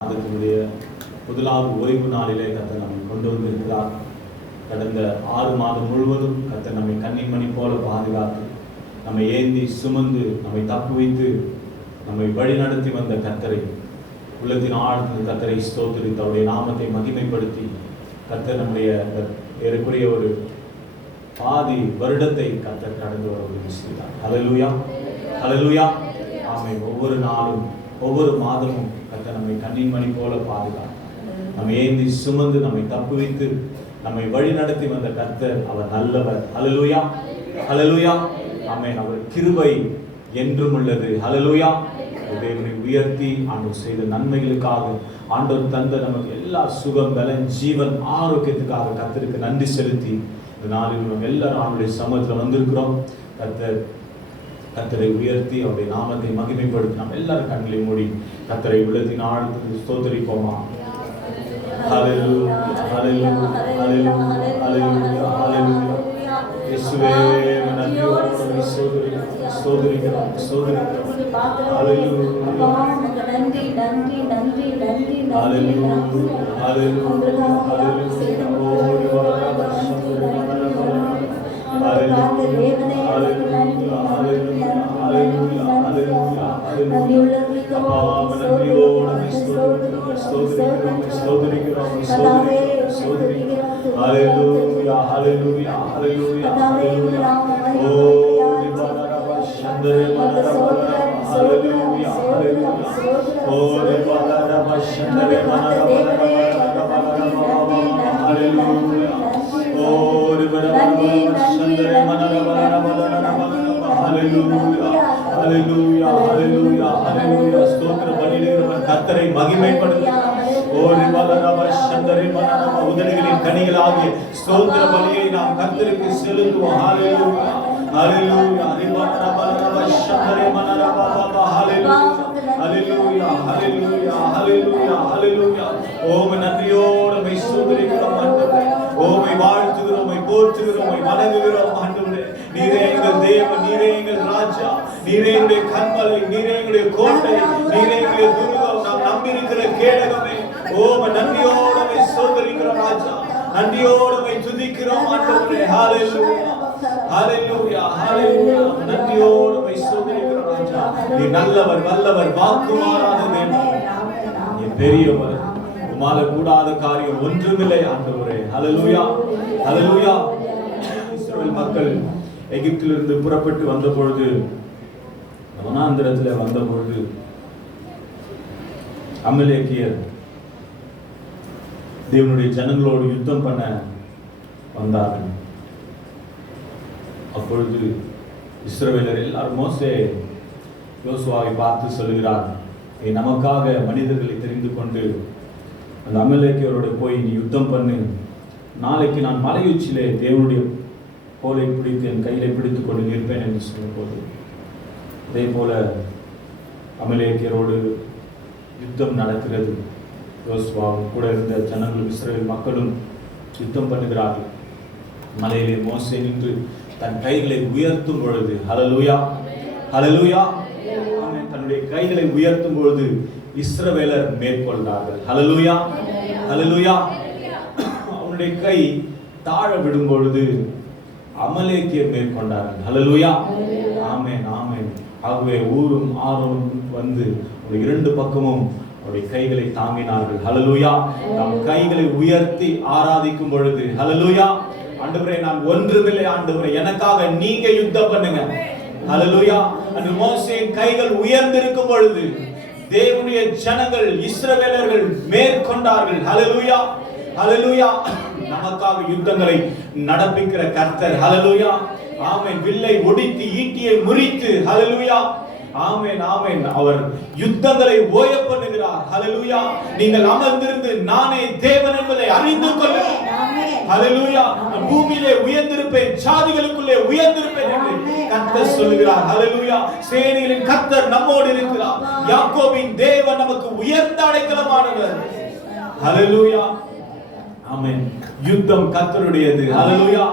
அதனுடைய முதலாவது ஓய்வு நாளிலே கர்த்தர் நம்மை கொண்டு வந்திருக்கிறார். கடந்த 6 மாதம் முழுவதும் கர்த்தர் நம்மை கன்னிமணி போல பாதுகாத்து நம்மை ஏந்தி சுமந்து நம்மை தப்பு வைத்து நம்மை வழி நடத்தி வந்த கர்த்தரை உள்ளத்தின் ஆழ்ந்த கர்த்தரை ஸ்தோத்திரித்து அவருடைய நாமத்தை மகிமைப்படுத்தி கர்த்தர் நம்முடைய ஏறக்குறைய ஒரு பாதி வருடத்தை கர்த்தர் கடந்து வர உதவி செய்தார். ஹல்லேலூயா, ஹல்லேலூயா, ஆமென். ஒவ்வொரு நாளும் ஒவ்வொரு மாதமும் கர்த்தர் நம்மை கன்னிமணி போல பாதுகாத்தார். நம்மை ஏந்தி சுமந்து நம்மை தப்பு வைத்து நம்மை வழி நடத்தி வந்த கர்த்தர் அவர் நல்லவர். ஹல்லேலூயா, ஹல்லேலூயா, ஆமென். அவர் கிருபை என்றும் உள்ளது. ஹல்லேலூயா. தேவனை உயர்த்தி ஆண்டவர் செய்த நன்மைகளுக்காக, ஆண்டவர் தந்த நமக்கு எல்லா சுகம் பலன் ஜீவன் ஆரோக்கியத்துக்காக கர்த்தருக்கு நன்றி செலுத்தி இந்த நாளில் நம்ம எல்லாரும் ஆண்டுடைய சமூகத்தில் வந்திருக்கிறோம். கர்த்தரை உயர்த்தி அவருடைய நாமத்தை மகிமைப்படுத்தி நாம் எல்லாரும் கண்களை மூடி கர்த்தரை உள்ளத்தின் ஆழத்துக்கு ஸ்தோத்திரிப்போமா. ஹல்லேலூயா, ஹல்லேலூயா, ஹல்லேலூயா, ஹல்லேலூயா, ஹல்லேலூயா. இயேசுவே நன்றியோடு ஸ்தோத்திரிக்கிறோம், ஸ்தோத்திரிக்கிறோம், ஸ்தோத்திரிக்கிறோம். ஹல்லேலூயா, நன்றி, நன்றி, நன்றி, நன்றி, ஹல்லேலூயா, ஹல்லேலூயா, கர்த்தரை மகிமைப்படுத்தி உதடுகளின் கனிகளாகிய ஸ்தோத்திர பலியை நாம் கர்த்தருக்கு செலுத்துவோம். ஹல்லேலூயா, ஹல்லேலூயா, ஹல்லேலூயா, ஹல்லேலூயா, ஹல்லேலூயா, ஹல்லேலூயா. ஓமை நன்றியோடு உம்மை ஸ்தோத்திரிக்கிறோம் ஆண்டவரே. ஓமை வாழ்த்துகிறோம், உம்மை போற்றுகிறோம், உம்மை வணங்குகிறோம் ஆண்டவரே. நீரே எங்கள் தேவன், நீரே எங்கள் ராஜா, நீரே எங்களுடைய கண்மலை, நீரே எங்களுடைய கோட்டை, நீரே எங்களுடைய துருகம், நாம் நம்பியிருக்கிற கேடகமே. ஓமை நன்றியோடு உம்மை ஸ்தோத்திரிக்கிறோம் ராஜா, நன்றியோடு உம்மை துதிக்கிறோம் ஆண்டவரே. ஹல்லேலூயா, ஹல்லேலூயா, ஹல்லேலூயா, நன்றியோடு உம்மை ஸ்தோத்திரிக்கிறோம் ராஜா. நீ நல்லவர், வல்லவர், வாக்கு மாறாத தேவன், நீ பெரியவர், உம்மால கூடாத காரியம் ஒன்றுமில்லை ஆண்டவரே. ஹல்லேலூயா, ஹல்லேலூயா. இஸ்ரவேல் மக்கள் எகிப்திலிருந்து புறப்பட்டு வந்த பொழுது, வனாந்திரத்தில் வந்த பொழுது அமலேக்கியர் தேவனுடைய ஜனங்களோடு யுத்தம் பண்ண வந்தார்கள். அப்பொழுது இஸ்ரவேலர் எல்லாரும் மோசே யோசுவாவை பார்த்து சொல்லுகிறார், நமக்காக மனிதர்களை தெரிந்து கொண்டு அந்த அமலேக்கியரோட போய் நீ யுத்தம் பண்ணு, நாளைக்கு நான் மலையுச்சிலே தேவனுடைய கோலை பிடித்து என் கையிலே பிடித்து கொண்டு நிற்பேன் என்று சொல்லும்போது, அதே போல அமலேக்கியரோடு யுத்தம் நடக்கிறது. யோசுவாவும் கூட இருந்த ஜனங்களும் இஸ்ரவேல் மக்களும் யுத்தம் பண்ணுகிறார்கள். மலையிலே மோசே நின்று தன் கைகளை உயர்த்தும் பொழுது, ஹல்லேலூயா, ஹல்லேலூயா, தன்னுடைய கைகளை உயர்த்தும் பொழுது இஸ்ரவேலர் மேற்கொண்டார்கள். ஹல்லேலூயா, ஹல்லேலூயா. அவனுடைய கை தாழ விடும் பொழுது அமலேக்கியர் மேற்கொண்டார்கள். ஹல்லேலூயா, ஆமென், ஆமென். ஆகவே ஊரும் ஆரோனும் வந்து ஒரு 2 பக்கமும் அவருடைய கைகளை தாங்கினார்கள். ஹல்லேலூயா. நாம் கைகளை உயர்த்தி ஆராதிக்கும் பொழுது, ஹல்லேலூயா, ஆண்டவரே நான் ஒன்றுமில்லை ஆண்டவரே, எனக்காக நீங்க யுத்தம் பண்ணுங்க. ஹல்லேலூயா. அந்த மோசேயின் கைகள் உயர்ந்திருக்கும் பொழுது தேவனுடைய ஜனங்கள் இஸ்ரவேலர்கள் மேற்கொண்டார்கள். ஹல்லேலூயா, ஹல்லேலூயா. நமக்காக யுத்தங்களை நடப்பிக்கிற கர்த்தர். ஹல்லேலூயா, ஆமென். வில்லை ஒடித்து ஈட்டியை முறித்து, ஹல்லேலூயா, ஆமென், ஆமென், அவர் யுத்தங்களை ஓய பண்ணுகிறார். ஹல்லேலூயா. நீங்கள் அமர்ந்திருந்து நானே தேவன் என்பதை அறிந்து கொள்ளுங்கள். ஹல்லேலூயா. பூமியிலே உயர்ந்திருப்பேன், ஜாதிகளுக்குள்ளே உயர்ந்திருப்பேன் என்று கர்த்தர் சொல்லுகிறார். ஹல்லேலூயா. சேனைகளின் கர்த்தர் நம்மோடு இருக்கிறார். யாக்கோபின் தேவன் நமக்கு உயர்ந்த அடைக்கலமானவர். ஹல்லேலூயா, ஆமென். யுத்தம் கர்த்தருடையது. ஹல்லேலூயா.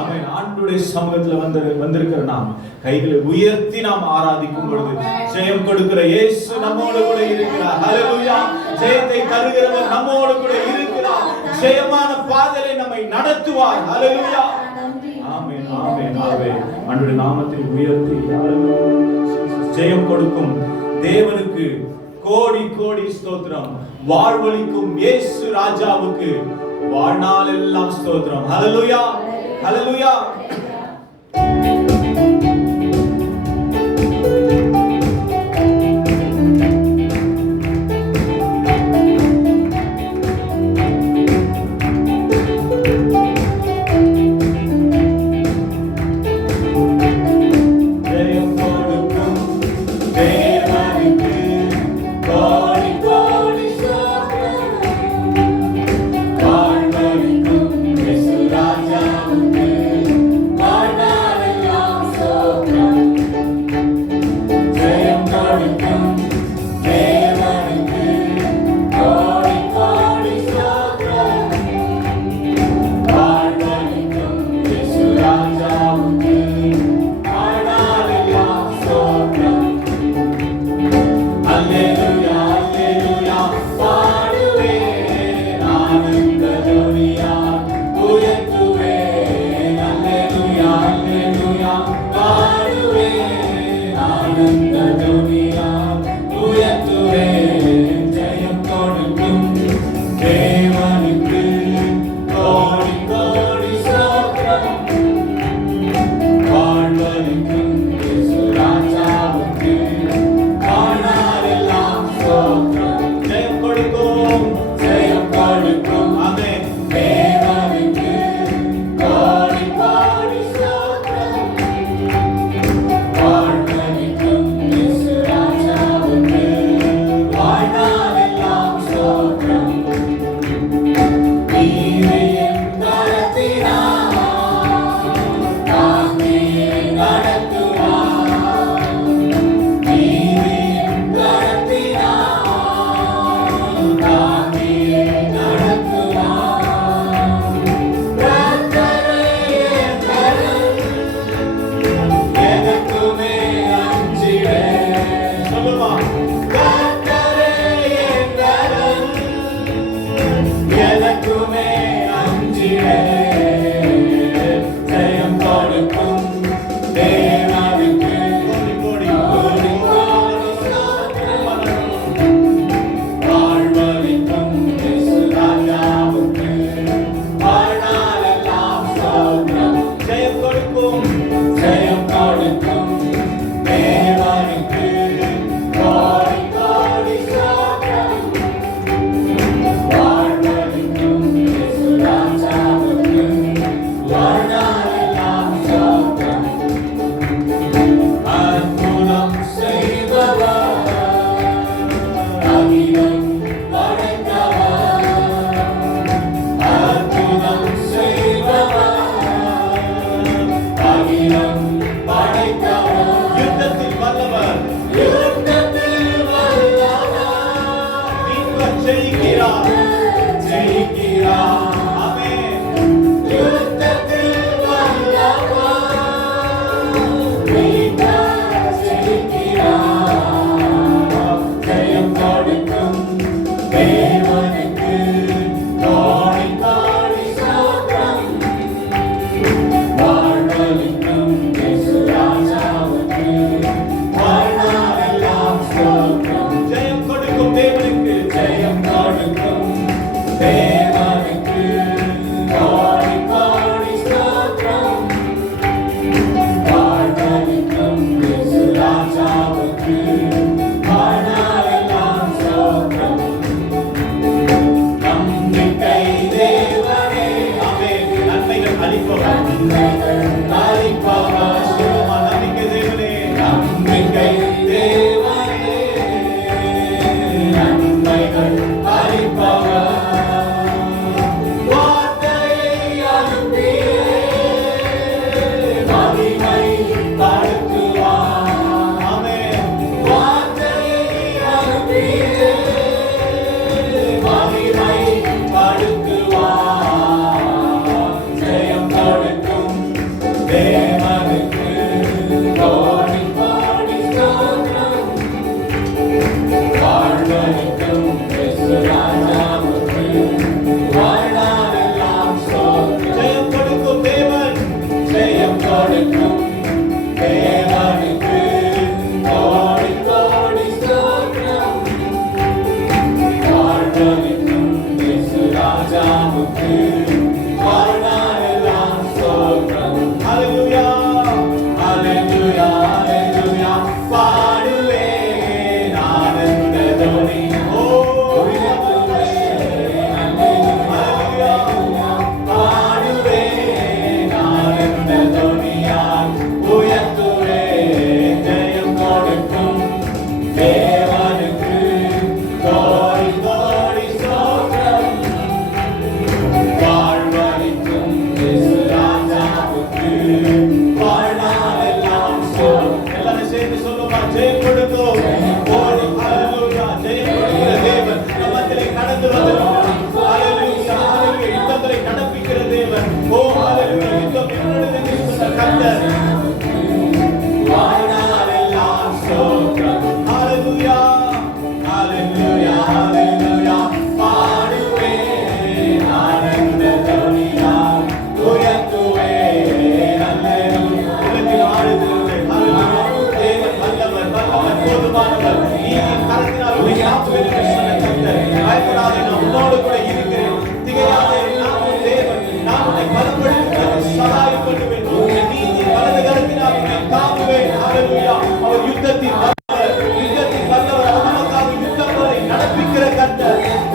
ஆமென். ஆண்டவருடைய சமூகத்துல வந்திருக்கிற நாம் கைகளை உயர்த்தி நாம் ஆராதிக்கும் பொழுது ஜெயம் கொடுக்கிற இயேசு நம்மோடு கூட இருக்கிறார். ஹல்லேலூயா. ஜெயத்தை தருகிறவர் நம்மோடு கூட இருக்கிறார். ஜெயமான பாதையை நம்மை நடத்துவார். ஹல்லேலூயா. ஆமென். ஆமென். ஆமென். ஆண்டவருடைய நாமத்தை உயர்த்தி ஜெயம் கொடுக்கும் தேவனுக்கு கோடி கோடி ஸ்தோத்திரம். வாழ்வளிக்கும் இயேசு ராஜாவுக்கு வாழ்நாள் எல்லாம் ஸ்தோத்திரம். ஹல்லேலூயா. ஹல்லேலூயா. ஜெயம் கொடுக்கும் தேவனுக்கு ஜெயம் கொடு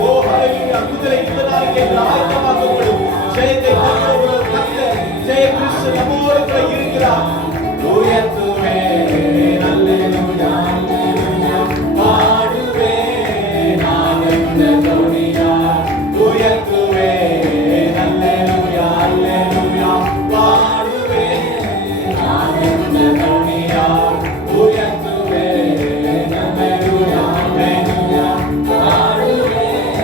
ஓ ஹalleluya, குதிரை யுத்தநாளுக்கு என்று ஆயத்தமாக்கப்படும். ஜெயத்தை தருகிற கர்த்தர், ஜெய கிறிஸ்து நம்மோடு கூட இருக்கிறார். உயர்த்துவேன் ஹalleluya, பாடுவேன் ஆனந்த துணியால். உயர்த்துவேன் ஹalleluya, ஹalleluya, பாடுவேன் ஆனந்த துணியால். உயர்த்துவேன் ஹalleluya, ஹalleluya, பாடுவேன்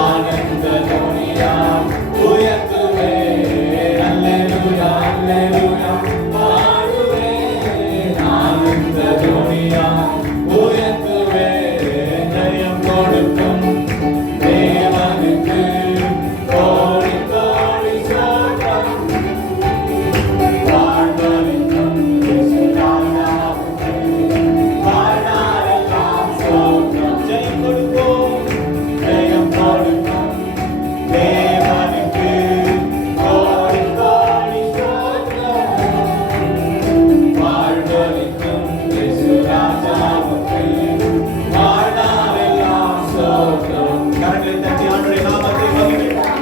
ஆனந்த துணியால். உயர்த்துவேன் ஹalleluya, ஹalleluya, பாடுவேன் ஆனந்த துணியால். உயர்த்துவேன் ஜெயம் கொடுக்கும் தேவனுக்கு கோடி கோடி ஸ்தோத்திரம். வாழ்வளிக்கும் இயேசுராஜாவுக்கு வாழ்நாளெல்லாம் ஸ்தோத்திரம். ஜெயம் கொடுக்கும் ஜெயம் கொடுக்கும் தேவனுக்கு கோடி கோடி ஸ்தோத்திரம். வாழ்வளிக்கும் இயேசுராஜாவுக்கு வாழ்நாளெல்லாம் ஸ்தோத்திரம். கரங்களை தட்டி ஆண்டவருடைய நாமத்தை மகிமைப்படுத்துங்கள்.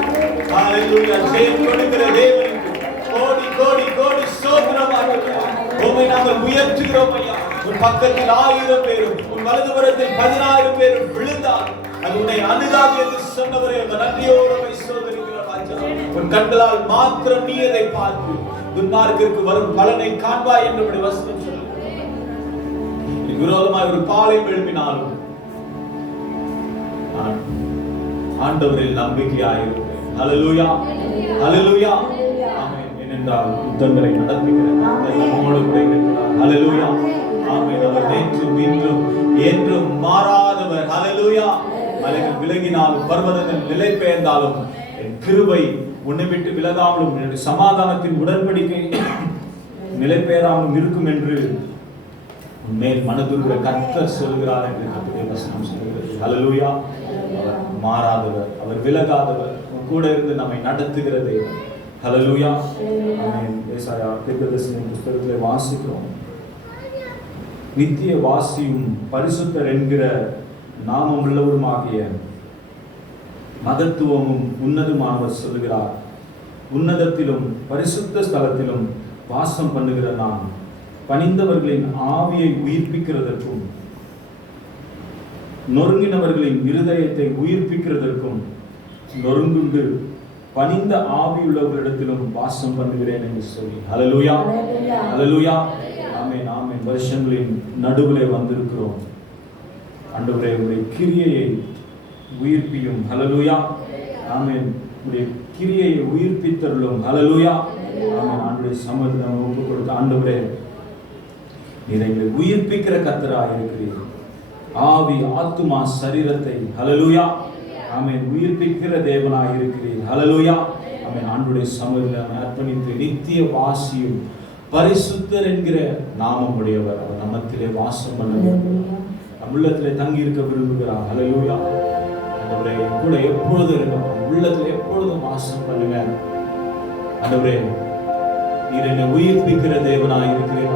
ஹalleluya, ஜெயம் கொடுக்கிற தேவனுக்கு கோடி கோடி கோடி ஸ்தோத்திரம் ஆண்டவரே. உம்மை நாங்கள் உயர்த்துகிறோம் ஐயா. உன் பக்கத்தில் 1000 பேரும் உன் வலதுபுறத்தில் 16 பேரும் விழுந்தால் அது உன்னை அணுகாது என்று சொன்னவரே, அந்த நன்றியோடு உம்மை ஸ்தோத்திரிக்கிறோம் ராஜா. உன் கண்களால் மாத்திரம் நீ அதை பார்த்து துன்மார்க்கிற்கு வரும் பலனை காண்பாய் என்று உம்முடைய வசனம் சொல்லுகிறது. விரோதமாக ஒரு பாளையம் எழுப்பினாலும் நான் ஆண்டவரில் நம்பிக்கையாயிருப்பேன். ஹalleluya, ஹalleluya, ஆமென். ஏனென்றால் யுத்தங்களை நடத்துகிற கர்த்தர் நம்மோடு கூட இருக்கிறார். ஹalleluya, ஆமென். அவர் நேற்றும் இன்றும் என்றும் மாறாதவர். ஹalleluya. மலைகள் விலகினாலும் பர்வதங்கள் நிலை பெயர்ந்தாலும் என் கிருபை உன்னை விட்டு விலகாமலும் என்னுடைய சமாதானத்தின் உடன்படிக்கை நிலை பெயராமலும் இருக்கும் என்று உன்மேல் மனதுருகிற கர்த்தர் சொல்கிறார் என்று கர்த்தருடைய வசனம் சொல்கிறது. ஹalleluya. அவர் மாறாதவர், அவர் விலகாதவர், கூட இருந்து நம்மை நடத்துகிற தேவன். ஹalleluya, ஆமென். ஏசாயா தீர்க்கதரிசியின் புத்தகத்திலே வாசிக்கிறோம், நித்திய வாசியும் பரிசுத்தர் என்கிற நாமம் உள்ளவருமாகிய மகத்துவமும் உன்னதமானவர் சொல்லுகிறார், உன்னதத்திலும் பரிசுத்த ஸ்தலத்திலும் வாசம் பண்ணுகிற நான் பணிந்தவர்களின் ஆவியை உயிர்ப்பிக்கிறதற்கும் நொறுங்கினவர்களின் இருதயத்தை உயிர்ப்பிக்கிறதற்கும் நொறுங்குண்டு பணிந்த ஆவியுள்ளவர்களிடத்திலும் வாசம் பண்ணுகிறேன் என்று சொல்லி. ஹalleluya, ஹalleluya, ஆமென், ஆமென். வருஷங்களின் நடுவிலே வந்திருக்கிறோம். ஆண்டவரே, உம்முடைய கிரியையை உயிர்ப்பியும். ஹalleluya, ஆமென். உம்முடைய கிரியையை உயிர்ப்பித்தருளும். ஹalleluya, ஆமென். ஆண்டவரே, சமூகத்தை ஒப்புக் கொடுத்த ஆண்டவரே, நீர் எங்களை உயிர்ப்பிக்கிற கர்த்தராய் இருக்கிறீர். ஆவி ஆத்துமா சரீரத்தை ஹalleluya, ஆமென், உயிர்ப்பிக்கிற தேவனாய் இருக்கிறீர். ஹalleluya, ஆமென். ஆண்டவருடைய சமூகத்தில் அர்ப்பணித்து நித்திய வாசியும் பரிசுத்தர் என்கிற நாமம் உடையவர் அவர் நம்மத்திலே வாசம் பண்ணுகிறார், நம் உள்ளத்திலே தங்கி இருக்க விரும்புகிறார். ஹalleluya, ஆண்டவரே, கூட எப்பொழுதும் இருக்கணும், உள்ளத்திலே எப்பொழுதும் வாசம் பண்ணுங்க. ஆண்டவரே, நீர் என்னை உயிர்ப்பிக்கிற தேவனாய் இருக்கிறீர்.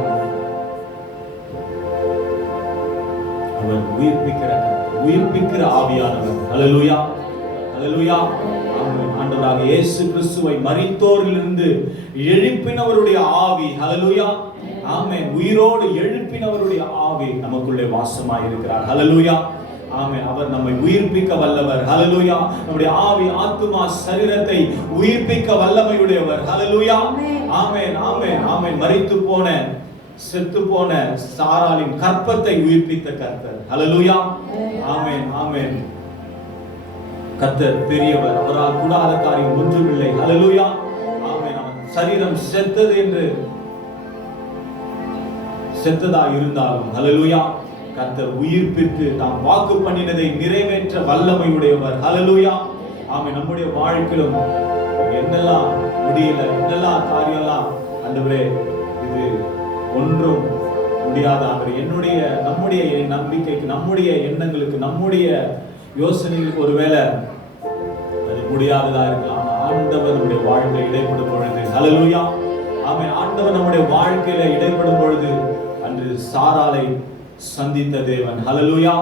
அவர் உயிர்ப்பிக்கிற ஆவியானவர். ஹalleluya, ஹalleluya, ஆமென். ஆண்டவராக இயேசு கிறிஸ்துவை மரித்தோரிலிருந்து எழுப்பினவருடைய ஆவி. ஹalleluya, ஆமென். உயிரோடு எழுப்பினவருடைய ஆவி நமக்குள்ளே வாசமாய் இருக்கிறார். ஹalleluya, ஆமென். அவர் நம்மை உயிர்ப்பிக்க வல்லவர். ஹalleluya, நம்முடைய ஆவி ஆத்துமா சரீரத்தை உயிர்ப்பிக்க வல்லமையுடையவர். ஹalleluya, ஆமென், ஆமென், ஆமென். மரித்து போன செத்து போன சாராளின் கற்பத்தை உயிர்ப்பித்த கர்த்தர். ஹalleluya, ஆமென், ஆமென். கர்த்தர் பெரியவர், அவரால் கூடாத காரியம் ஒன்றுமில்லை. ஹalleluya, ஆமென். அவன் சரீரம் செத்தது என்று செத்ததா இருந்தாலும் ஹalleluya, கர்த்தர் உயிர்ப்பித்து தாம் வாக்கு பண்ணினதை நிறைவேற்ற வல்லமை உடையவர். ஹalleluya, ஆமென். நம்முடைய வாழ்க்கையிலும் என்னெல்லாம் முடியல, என்னெல்லாம் காரியம்லாம் ஆண்டவரே இது ஒன்றும் முடியாத ஆண்டவரே, நம்முடைய நம்பிக்கைக்கு, நம்முடைய எண்ணங்களுக்கு, நம்முடைய யோசனைகளுக்கு ஒருவேளை அது முடியாததா இருக்கலாம். ஆண்டவர் நம்முடைய வாழ்க்கையில இடைப்படும் பொழுது ஹalleluya, ஆமென். ஆண்டவர் நம்முடைய வாழ்க்கையில இடைப்படும் பொழுது அன்று சாராளை சந்தித்த தேவன். ஹalleluya,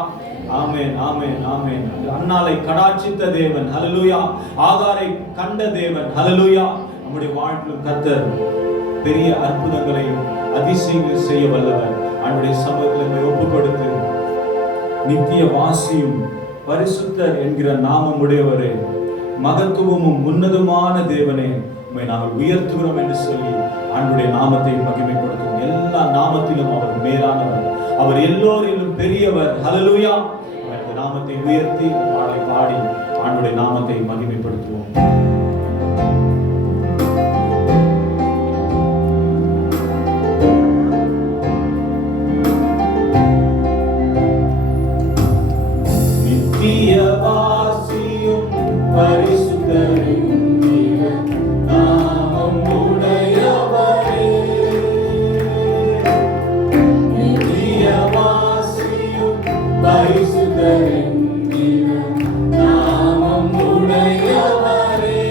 ஆமென், ஆமென், ஆமென். அன்னாளை கடாட்சித்த தேவன், ஹல்லேலூயா. ஆகாரை கண்ட தேவன், ஹல்லேலூயா. நம்முடைய வாழ்விலும் கர்த்தர் பெரிய அற்புதங்களையும் அதிசயங்களையும் செய்ய வல்லவர். அவருடைய சமூகத்தில் ஒப்பு கொடுத்து, நித்திய வாசியும் பரிசுத்தர் என்கிற நாமம் உடையவரே, மகத்துவமும் உன்னதமான தேவனே, உம்மை நாங்கள் உயர்த்துகிறோம் என்று சொல்லி ஆண்டவருடைய நாமத்தை மகிமைப்படுத்துவோம். எல்லா நாமத்திலும் அவர் மேலானவர், அவர் எல்லோரிலும் பெரியவர். ஹல்லேலூயா. அவருடைய நாமத்தை உயர்த்தி பாடி ஆண்டவருடைய நாமத்தை மகிமைப்படுத்துவோம். நித்திய வாசியும் பரிசுத்தரின் நாமம் உடையவரே, நித்திய வாசியும் பரிசுத்தரின் நாமம் உடையவரே,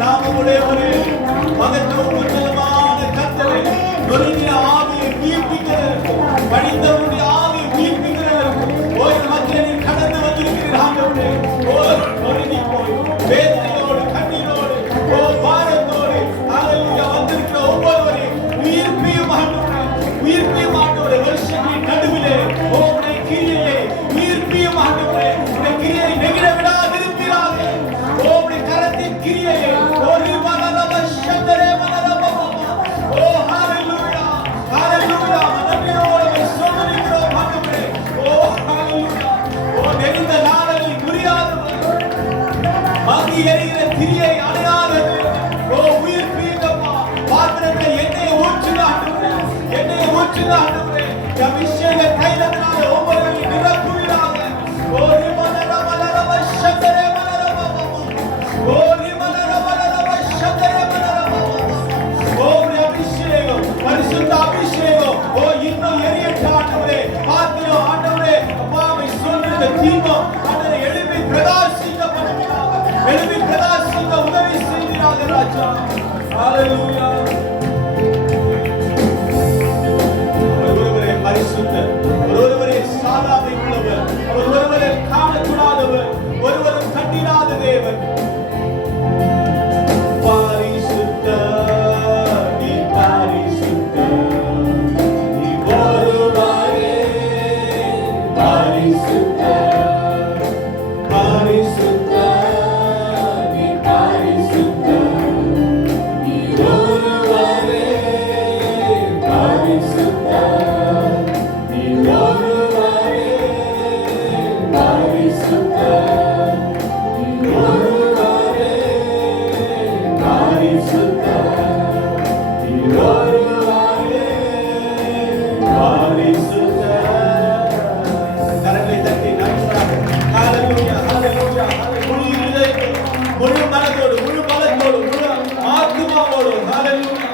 நாமமுடையவரே, மகத்துவம் உன்னதமான கர்த்தரே, நொறுங்கிய ஆவியை உயிர்ப்பிக்கிறதற்கும் பணிந்தவருடைய ஆவியை உயிர்ப்பிக்கிறதற்கும் ஒரு மக்களில் கடந்து வந்திருக்கிற ஆண்டவரே, நொறுங்கி போய் வேதனையோடு கண்ணீரோடு பாரத்தோடு வந்திருக்கிற ஒவ்வொருவரையும் உயிர்ப்பியும் ஆண்டவரே, வருஷங்களின் நடுவிலே உம்முடைய கிரியை உயிர்ப்பியும் ஆண்டவரே, உம்முடைய கிரியை நெகிழ விடாதிருப்பீராக. உம்முடைய கரத்தின் கிரியை ஒரு மனரப சந்தரே மனரப ஹalleluya ஹalleluya நன்றியோடு சொல்லுகிறோம் ஆண்டவரே. ஹalleluya நெருந்த நாளில் புரியாதவர் மங்கி எரிகிற திரியை அணையாதது உயிர்ப்பியம்மா. பாத்திரத்தை எண்ணெயை ஊற்றுங்க ஆண்டவரே, எண்ணெயை ஊற்றுங்க ஆண்டவரே. அபிஷேக தைலத்தினால ஒவ்வொருவரையும் நிரப்புவீராக. ஓரி மனரப சந்தரே மனரப ஓரி மனரப சந்தரே மனரப ஓரி அபிஷேகம், பரிசுத்த அபிஷேகம் இன்னும் எரியட்ட ஆண்டவரே. பாத்திரம் ஆண்டவரே, அப்பாவை சொல்லுங்க தீபம் ஆண்டவரே எழுப்பி பிரகாசிக்க பண்ணுவீராக, எழுப்பி பிரகாசிக்க உதவி செய்வீராக ராஜா. ஹalleluya. ஒருவரே பரிசுத்தர், ஒருவரே சாதாமை உள்ளவர், ஒருவரே காணக்கூடாதவர், ஒருவரும் கண்டிராத தேவன். முழு மனதோடு, முழு பலத்தோடு, முழு ஆத்துமாவோடு ஹalleluya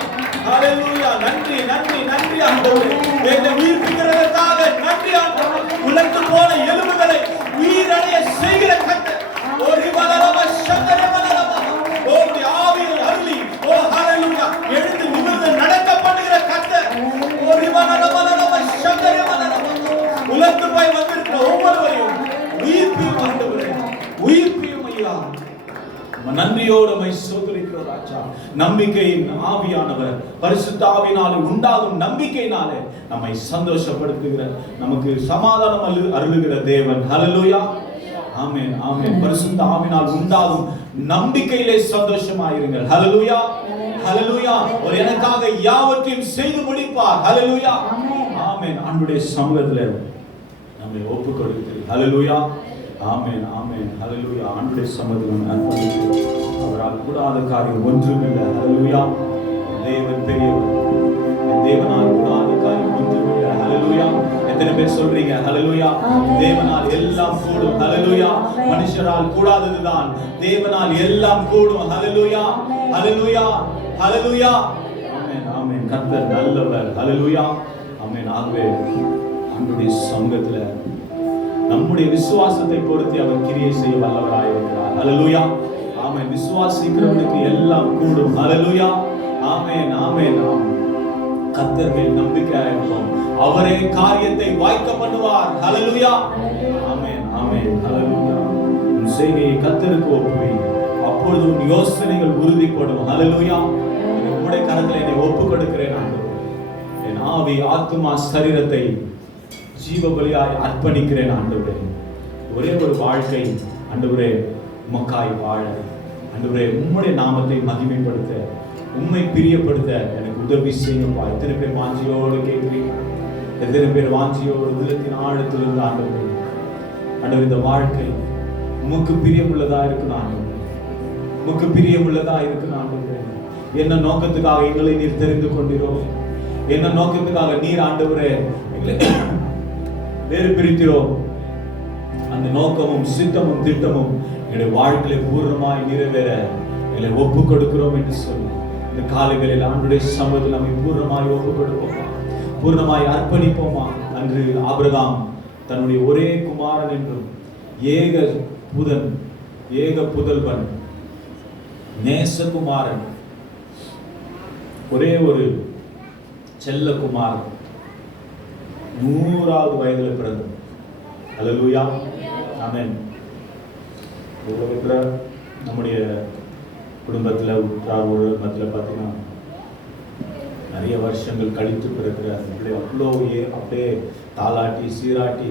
ஹalleluya. நன்றி நன்றி நன்றி ஆண்டவரே, என்னை உயிர்ப்பிக்கிறதற்காக நன்றி ஆண்டவரே. உலர்ந்து போன எலும்புகளை உயிரடைய செய்கிற கர்த்தர். ஓரி மனரப சந்தரே மனரப உம்முடைய ஆவியை அருளி ஹalleluya எழுந்து நிமிர்ந்து நடக்க பண்ணுகிற கர்த்தர். ஓரி மனரப சந்தரே மனரப உலர்ந்து போய் வந்திருக்கிற ஒவ்வொருவரையும் உயிர்ப்பியும் ஆண்டவரே, உயிர்ப்பியும் ஐயா. நன்றியோடு சோதரிக்கிறோம் ராஜா. நம்பிக்கையின் ஆவியானவர் பரிசுத்த ஆவியினாலே உண்டாகும் நம்பிக்கையினாலே நம்மை சந்தோஷப்படுத்துகிற, நமக்கு சமாதானம் அருளுகிற தேவன். ஹalleluya ஆமென் ஆமென். பரிசுத்த ஆவியினால் உண்டாகும் நம்பிக்கையிலே சந்தோஷமாயிருங்கள். ஹalleluya ஹalleluya. ஒரு எனக்காக யாவற்றையும் செய்து முடிப்பார். ஹalleluya ஆமென். அன்புடைய சமூகத்திலே நம்மை ஒப்புக் கொடுக்கிறீர். ஹalleluya ஆமென் ஆமென் ஹalleluya. ஆண்டவருடைய சமூகத்தில் அர்ப்பணித்து அவரால் கூடாத காரியம் ஒன்றுமில்லை. ஹalleluya. தேவன் பெரியவர், தேவனால் கூடாத காரியம் ஒன்றுமில்லை. ஹalleluya. எத்தனை பேர் சொல்றீங்க ஹalleluya? தேவனால் எல்லாம் கூடும். ஹalleluya. மனுஷரால் கூடாததுதான் தேவனால் எல்லாம் கூடும். ஹalleluya ஹalleluya ஹalleluya ஆமென் ஆமென். கர்த்தர் நல்லவர். ஹalleluya ஆமென். ஆகவே ஆண்டவருடைய சமூகத்தில் நம்முடைய விசுவாசத்தை பொறுத்து அவர் கிரியை செய்ய வல்லவராய் இருக்கிறார். ஹalleluya ஆமென். விசுவாசிக்கிறவனுக்கு எல்லாம் கூடும். ஹalleluya ஆமென் ஆமென். கர்த்தர் மேல் நம்பிக்கையாக இருப்போம், அவரே காரியத்தை வாய்க்க பண்ணுவார். ஹalleluya ஆமென் ஆமென் ஹalleluya. உன் செய்கையை கர்த்தருக்கு ஒப்புவி, அப்பொழுது உன் யோசனைகள் உறுதிப்படும். ஹalleluya. உம்முடைய கரத்தில் என்னை ஒப்புக் கொடுக்கிறேன் ஆண்டவரே. என் ஆவி ஆத்துமா சரீரத்தை ஜீவ பலியாய் அர்ப்பணிக்கிறேன் ஆண்டவரே. ஒரே ஒரு வாழ்க்கை ஆண்டவரே உமக்காய் வாழ, ஆண்டவரே உம்முடைய நாமத்தை மகிமைப்படுத்த, உம்மை பிரியப்படுத்த எனக்கு உதவி செய்யும்பா. எத்தனை பேர் வாஞ்சியோடு கேட்கிறீங்க? எத்தனை பேர் வாஞ்சியோடு உள்ளத்தின் ஆழத்திலிருந்து ஆண்டவரே, ஆண்டவரே இந்த வாழ்க்கை உமக்கு பிரியமுள்ளதா இருக்கணும் ஆண்டவரே, உமக்கு பிரியமுள்ளதா இருக்கணும் ஆண்டவரே. என்ன நோக்கத்துக்காக எங்களை நீர் தெரிந்து கொண்டிரோ, என்ன நோக்கத்துக்காக நீர் ஆண்டவரே வேறு பிரிக்கிறோம், அந்த நோக்கமும் சித்தமும் திட்டமும் எங்களுடைய வாழ்க்கையில பூர்ணமாய் நிறைவேற எங்களை ஒப்புக் கொடுக்கிறோம் என்று சொல்லி இந்த காலைகளில் ஆண்டுடைய சமூகத்தில் நம்மை பூர்ணமாய் ஒப்புக் கொடுப்போமா, பூர்ணமாய் அர்ப்பணிப்போமா. அன்று ஆபிரகாம் தன்னுடைய ஒரே குமாரன் என்றும் ஏக புதல்வன் நேசகுமாரன், ஒரே ஒரு செல்லகுமாரன் 100வது வயதில் பிறந்தவர். அல்லேலூயா, ஆமென். உலகத்தில் நம்முடைய குடும்பத்தில் உற்றார் உறவினத்தில் பார்த்தீங்கன்னா நிறைய வருஷங்கள் கழித்து பிறக்கிற அந்த பிள்ளை அவ்வளோ அப்படியே தாளாட்டி சீராட்டி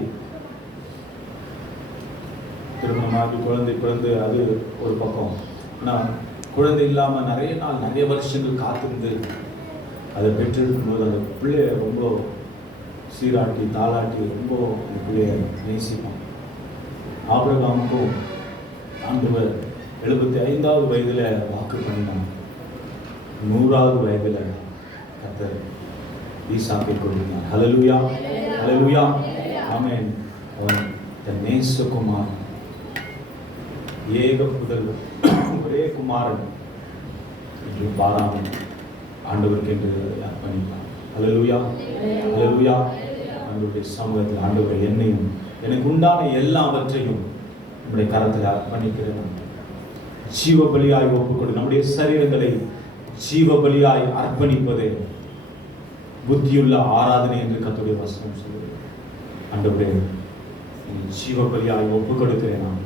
திருமணமாகி குழந்தை பிறந்து அது ஒரு பக்கம். ஆனால் குழந்தை இல்லாமல் நிறைய நாள் நிறைய வருஷங்கள் காத்திருந்து அதை பெற்றெடுக்கும்போது அந்த பிள்ளைய ரொம்ப சீராட்டி தாளாட்டி ரொம்ப அந்த பிள்ளைய நேசிப்பான். ஆபிரகாமுக்கும் ஆண்டவர் 75வது வயதில் வாக்கு பண்ணினான். 100வது வயதில் கர்த்தர் ஈசாக்கை கொடுத்தார். ஹல்லேலூயா, ஹல்லேலூயா, ஆமென். அவன் தன் நேசகுமாரன், ஏக புதல்வர், ஒரே குமாரன் என்று பாராமல் ஆண்டவருக்கு என்று அர்ப்பணித்தார். ஹல்லேலூயா, ஹல்லேலூயா. ஆண்டவருடைய சமூகத்தில் ஆண்டவர் என்னையும் எனக்கு உண்டான எல்லாவற்றையும் நம்முடைய கரத்தில் அர்ப்பணிக்கிறேன். ஜீவ பலியாய் ஒப்புக்கொடு. நம்முடைய சரீரங்களை ஜீவ பலியாய் அர்ப்பணிப்பதே புத்தியுள்ள ஆராதனை என்று கர்த்தருடைய வசனம் சொல்கிறது. ஆண்டவரே, ஜீவ பலியாய் ஒப்புக் கொடுக்கிறேன். நான்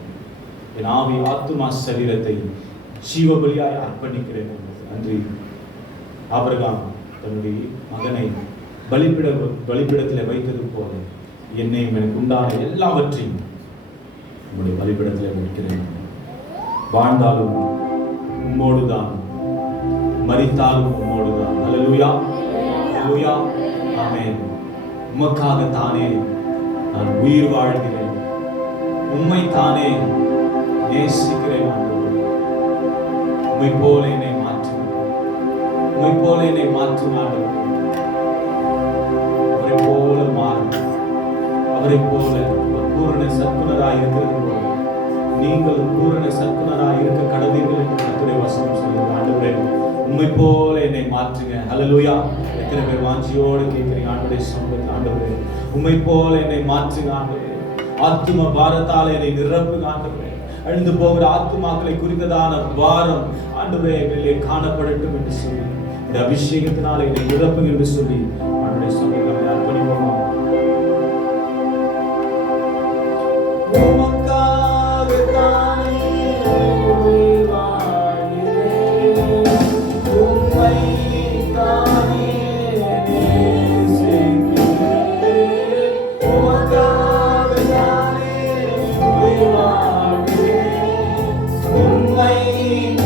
என் ஆவி ஆத்துமா சரீரத்தை ஜீவ பலியாய் அர்ப்பணிக்கிறேன். நன்றி. ஆபிரகாம் தன்னுடைய மகனை பலிபீடத்தில் வைத்தது போல என்னையும் எனக்கு உண்டான எல்லாவற்றையும் நம்முடைய பலிபீடத்தில் வைக்கிறேன். வாழ்ந்தாலும் உம்மோடுதான், மரித்தாலும் உம்மோடுதான். அல்லேலூயா, அல்லேலூயா, ஆமென். உமக்காக தானே நான் உயிர் வாழ்கிறேன். உம்மை தானே நேசிக்கிறேன். உம்மை போல என்னை மாற்றுங்க, உம்மை போல என்னை மாற்றும் ஆண்டவரே. அவரை போல மாறும், அவரை போல பூரண சத்குணராய் இருக்கிறது போல நீங்கள் பூரண சத்குணராய் இருக்க கடவீர்கள் என்று கர்த்தருடைய வசனம் சொல்லுகிறது. ஆண்டவரே, உம்மை போல என்னை மாற்றுங்க. ஹல்லேலூயா. எத்தனை பேர் வாஞ்சியோடு கேட்கிறீங்க ஆண்டவருடைய சமூகத்தில்? ஆண்டவரே, உம்மை போல என்னை மாற்றுங்க ஆண்டவரே. ஆத்தும பாரத்தால் என்னை நிரப்புங்க ஆண்டவரே. அழிந்து போகிற ஆத்துமாக்களை குறித்ததான பாரம் ஆண்டவரே வெளியே காணப்படட்டும் என்று சொல்லி இந்த அபிஷேகத்தினால் என்னை நிரப்புங்க என்று சொல்லி ஆண்டவருடைய சமூகத்தில் அர்ப்பணிப்போமா?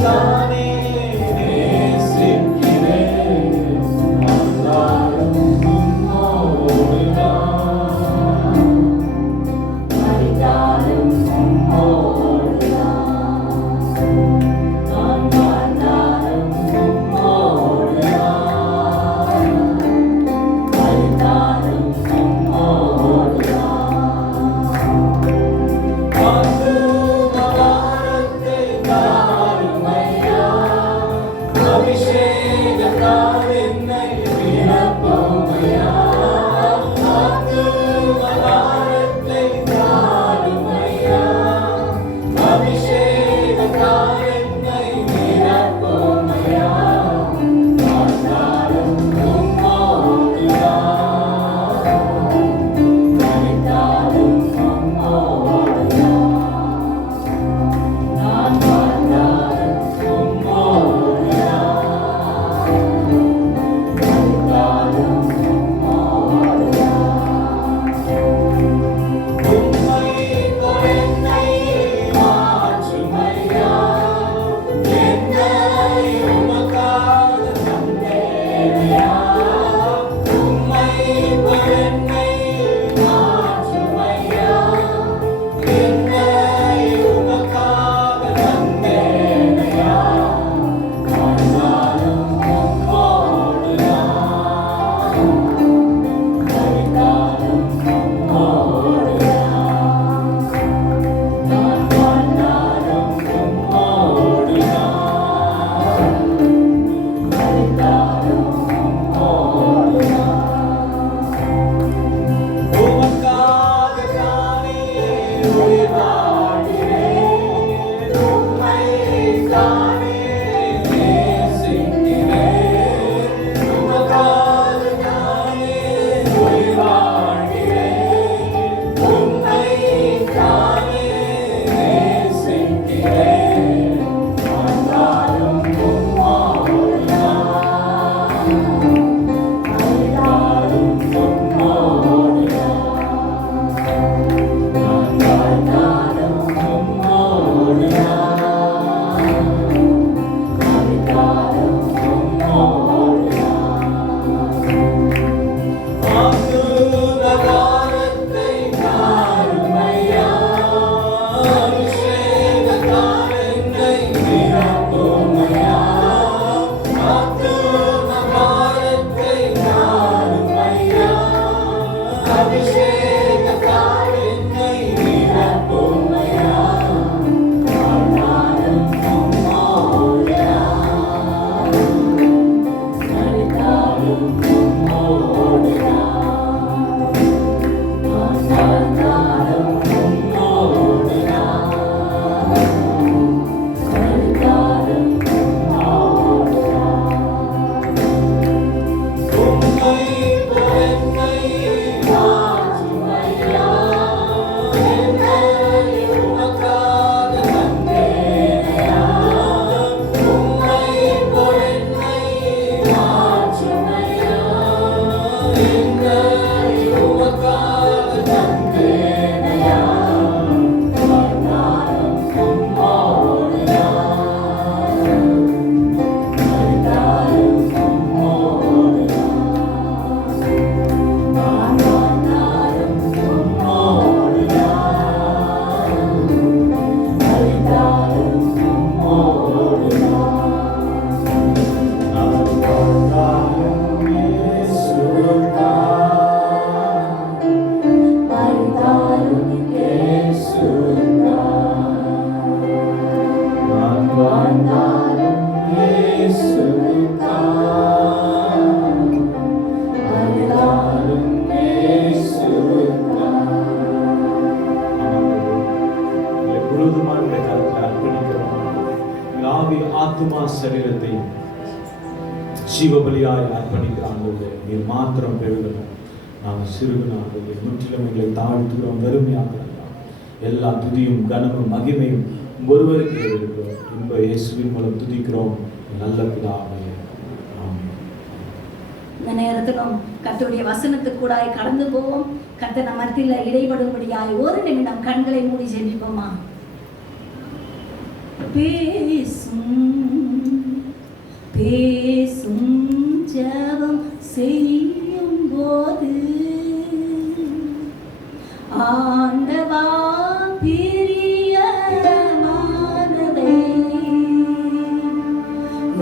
தானே நேசிக்கிறேன். ஆவி ஆத்மா சரீரத்தை ஜீவபலியாய் அர்ப்பணிக்கிறாங்க. நீர் மாத்திரம் பெருகணும், நாங்கள் சிறுகனாக முற்றிலும் எங்களை தாழ்த்துகிறோம், வெறுமையாக்கலாம். எல்லா துதியும் கனமும் மகிமையும் ஒருவருக்கு இருக்கிறோம். இன்ப இயேசுவின் மூலம் துதிக்கிறோம் நல்ல பிதாவே, ஆமென். இந்த நேரத்திலும் கர்த்தருடைய வசனத்துக்கு கூடாய் கடந்து போவோம். கர்த்தர் நம் மத்தியில் இடைபடும்படியாய் ஒரு நிமிடம் கண்களை மூடி ஜெபிப்போமா. பேசும் பேசும் ஜெபம் செய்யும் போது ஆண்டவா பிரியமானதை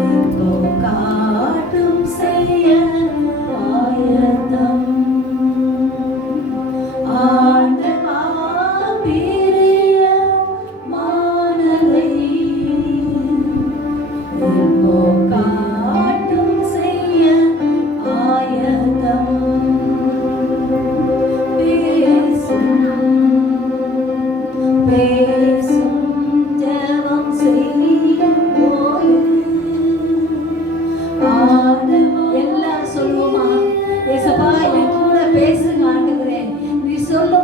இப்போ காட்டும் செய்ய ஆயத்தம். ஆண்டவா பிரியமானதை இப்போ காட்டும் செய்ய ஆயத்தம்.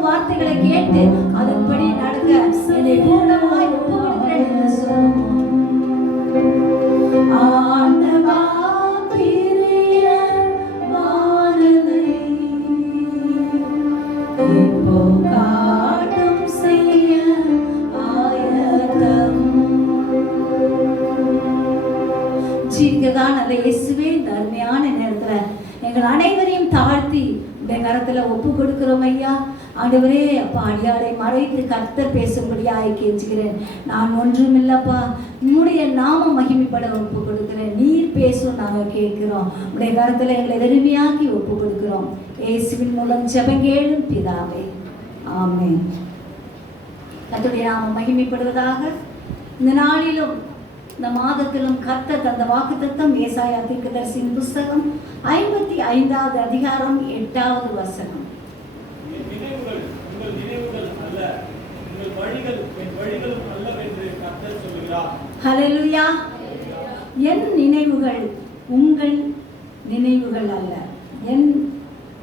வார்த்தைகளை கேட்டு அதன்படி நடக்க என்னை பூர்ணமாய் ஒப்புக்கொடுக்கிறேன் என்று சொல்லுவோம். ஆண்டவா பிரியமானதை இப்போ காட்டும் செய்ய ஆயத்தம். ஜீவிக்கதான் நல்ல இயேசுவே, இந்த அருமையான நேரத்துல எங்கள் அனைவரையும் தாழ்த்தி இந்த கரத்துல ஒப்பு கொடுக்கிறோம் ஐயா. ஆண்டவரே, அப்பா அடியாளை மறைத்து கர்த்தர் பேசும்படியாய் கெஞ்சுகிறேன். நான் ஒன்றுமில்லப்பா, உன்னுடைய நாமம் மகிமைப்பட ஒப்பு கொடுக்கிறேன். நீர் பேசும் நாங்கள் கேட்கிறோம். உடைய கரத்துல எங்களை வெறுமையாக்கி ஒப்பு கொடுக்கிறோம். இயேசுவின் மூலம் ஜெபங்கேளும் பிதாவே, ஆமென். கர்த்தருடைய நாமம் மகிமைப்படுவதாக. இந்த நாளிலும் இந்த மாதத்திலும் கர்த்தர் தந்த வாக்குத்தத்தம் ஏசாயா தீர்க்கதரிசியின் புஸ்தகம் 55வது அதிகாரம் 8வது வசனம். ஹல்லேலூயா. என் நினைவுகள் உங்கள் நினைவுகள் அல்ல,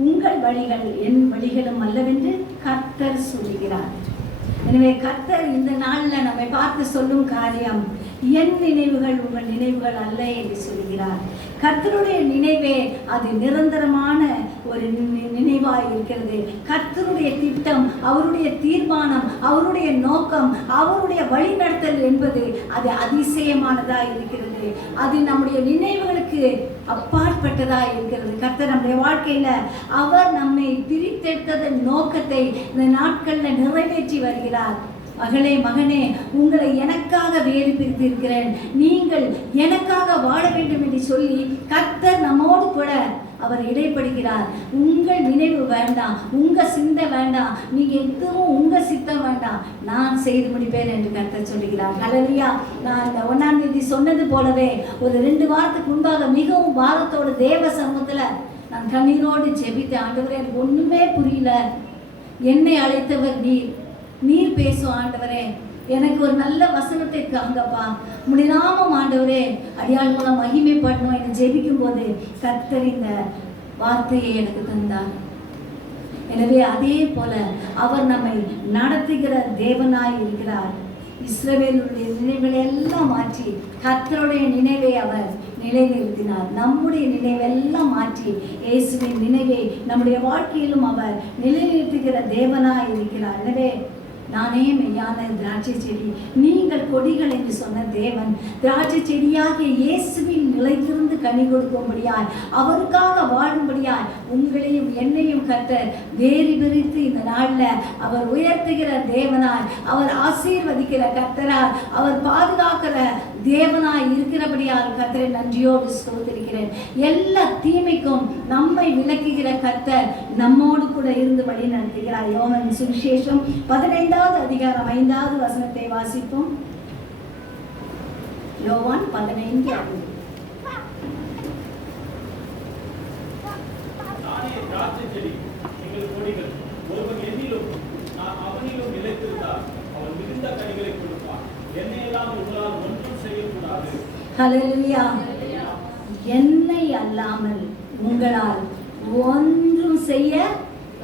உங்கள் வழிகள் என் வழிகளும் அல்லவென்று கர்த்தர் சொல்கிறார். எனவே கர்த்தர் இந்த நாளில் நம்மை பார்த்து சொல்லும் காரியம், என் நினைவுகள் உங்கள் நினைவுகள் அல்ல என்று சொல்கிறார். கர்த்தருடைய நினைவே அது நிரந்தரமான ஒரு நினைவாய் இருக்கிறது. கர்த்தருடைய திட்டம், அவருடைய தீர்மானம், அவருடைய நோக்கம், அவருடைய வழிநடத்தல் என்பது அது அதிசயமானதாக இருக்கிறது. அது நம்முடைய நினைவுகளுக்கு அப்பாற்பட்டதாக இருக்கிறது. கர்த்தர் நம்முடைய வாழ்க்கையில அவர் நம்மை பிரித்தெடுத்ததன் நோக்கத்தை இந்த நாட்களில் நிறைவேற்றி வருகிறார். மகளே, மகனே, உங்களை எனக்காக வேறு பிரித்து இருக்கிறேன், நீங்கள் எனக்காக வாழ வேண்டும் என்று சொல்லி கர்த்தர் நம்மோடு கூட அவர் இடைப்படுகிறார். உங்கள் நினைவு வேண்டாம், உங்க சிந்தை வேண்டாம், நீங்க எதுவும் உங்க சித்தம் வேண்டாம், நான் செய்து முடிப்பேன் என்று கர்த்தர் சொல்லுகிறார். ஹல்லேலூயா. நான் இந்த 1ஆம் தேதி சொன்னது போலவே ஒரு 2 வாரத்துக்கு முன்பாக மிகவும் பாரத்தோடு தேவ சமூகத்துல நான் கண்ணீரோடு ஜெபித்தேன். ஆண்டவரே, எனக்கு ஒண்ணுமே புரியல, என்னை அழைத்தவர் நீர் பேசும் ஆண்டவரே, எனக்கு ஒரு நல்ல வசனத்தை தாங்கப்பா, உம்முடைய நாமம் ஆண்டவரே அடியாள் மூலம் மகிமைப்படணும் என்று ஜெபிக்கும் போது கர்த்தர் இந்த வார்த்தையை எனக்கு தந்தார். எனவே அதே போல அவர் நம்மை நடத்துகிற தேவனாய் இருக்கிறார். இஸ்ரவேலுடைய நினைவுகளை எல்லாம் மாற்றி கர்த்தருடைய நினைவை அவர் நிலைநிறுத்தினார். நம்முடைய நினைவெல்லாம் மாற்றி இயேசுவின் நினைவை நம்முடைய வாழ்க்கையிலும் அவர் நிலைநிறுத்துகிற தேவனாய் இருக்கிறார். எனவே நானே மெய்யான திராட்சை செடி, நீங்கள் கொடிகள் என்று சொன்ன தேவன் திராட்சை செடியாகிய இயேசுவின் நிலைத்திருந்து கனி கொடுக்கும்படியாய், அவருக்காக வாழும்படியாய் உங்களையும் என்னையும் கர்த்தர் வேறு பிரித்து இந்த நாளில் அவர் உயர்த்துகிற தேவனாய், அவர் ஆசீர்வதிக்கிற கர்த்தராய், அவர் பாதுகாக்கிற தேவனாய் இருக்கிறபடியால் கர்த்தரை நன்றியோடு ஸ்தோத்திரிக்கிறேன். எல்லா தீமைக்கும் நம்மை விலக்குகிற கர்த்தர் நம்மோடு கூட இருந்து வழி நடத்துகிறார். யோவான் சுவிசேஷம் 15வது அதிகாரம் 5வது வசனத்தை வாசிப்போம். யோவான் 15. அவனிலும் நிலைத்திருந்தார், அவன் மிகுந்த கனிகளை கொடுப்பான். என்னையெல்லாம் உங்களால் ஒன்றும் செய்யக்கூடாது. ஹல்லேலூயா. என்னை அல்லாமல் உங்களால் ஒன்றும் செய்ய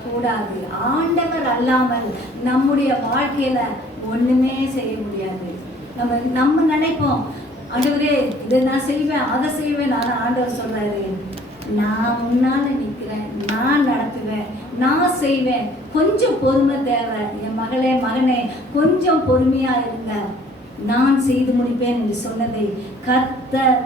கூடாது. ஆண்டவர் அல்லாமல் நம்முடைய வாழ்க்கையில ஒண்ணுமே செய்ய முடியாது. நம்ம நினைப்போம், ஆண்டவரே இதை நான் செய்வேன், அதை செய்வேன். ஆனால் ஆண்டவர் சொல்றாரு, நான் முன்னால நிற்கிறேன், நான் நடத்துவேன், நான் செய்வேன். கொஞ்சம் பொறுமை தேவை. என் மகளே மகனே, கொஞ்சம் பொறுமையா இருங்க, நான் செய்து முடிப்பேன் என்று சொன்னதை கர்த்தர்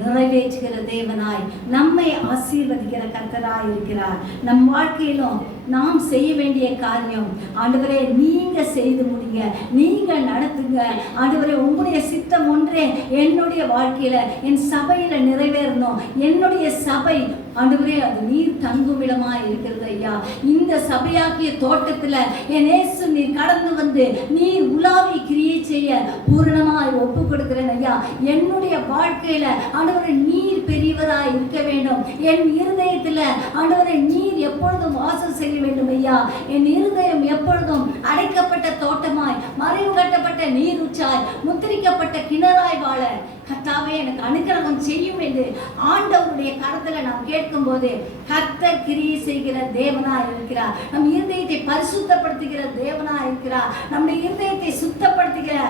நிறைவேற்றுகிற தேவனாய், நம்மை ஆசீர்வதிக்கிற கர்த்தராய் இருக்கிறார். நம் வாழ்க்கையிலும் நாம் செய்ய வேண்டிய காரியம், ஆண்டவரே நீங்க செய்து முடிங்க, நீங்க நடத்துங்க. ஆண்டவரே உங்களுடைய சித்தம் ஒன்றே என்னுடைய வாழ்க்கையில, என் சபையில நிறைவேறணும். என்னுடைய சபை ஆண்டவரே அது நீர் தங்கும் இடமா இருக்கிறது ஐயா. இந்த சபையாக்கிய தோட்டத்துல என் இயேசு நீர் கடந்து வந்து நீர் உலாவி கிரியை செய்ய பூரணமாய் ஒப்பு கொடுக்கிறேன் ஐயா. என்னுடைய வாழ்க்கையில ஆண்டவரே நீர் பெரியவராய் இருக்க வேண்டும். என் இருதயத்துல ஆண்டவரே நீர் எப்பொழுதும் வாசம் செய்ய வேண்டும் ஐயா. என் இருதயம் எப்பொழுதும் அடைக்கப்பட்ட தோட்டமாய், மறைவு கட்டப்பட்ட நீரூற்றாய், முத்திரிக்கப்பட்ட கிணறாய் வாழ கர்த்தாவே எனக்கு அனுக்கிரகம் செய்யும் என்று ஆண்டவருடைய கரத்துல நாம் கேட்கும் போது கர்த்தர் கிரியை செய்கிற தேவனாய் இருக்கிறார். நம் இருதயத்தை பரிசுத்தப்படுத்துகிற தேவனாய் இருக்கிறார். நம்முடைய இருதயத்தை சுத்தப்படுத்துகிற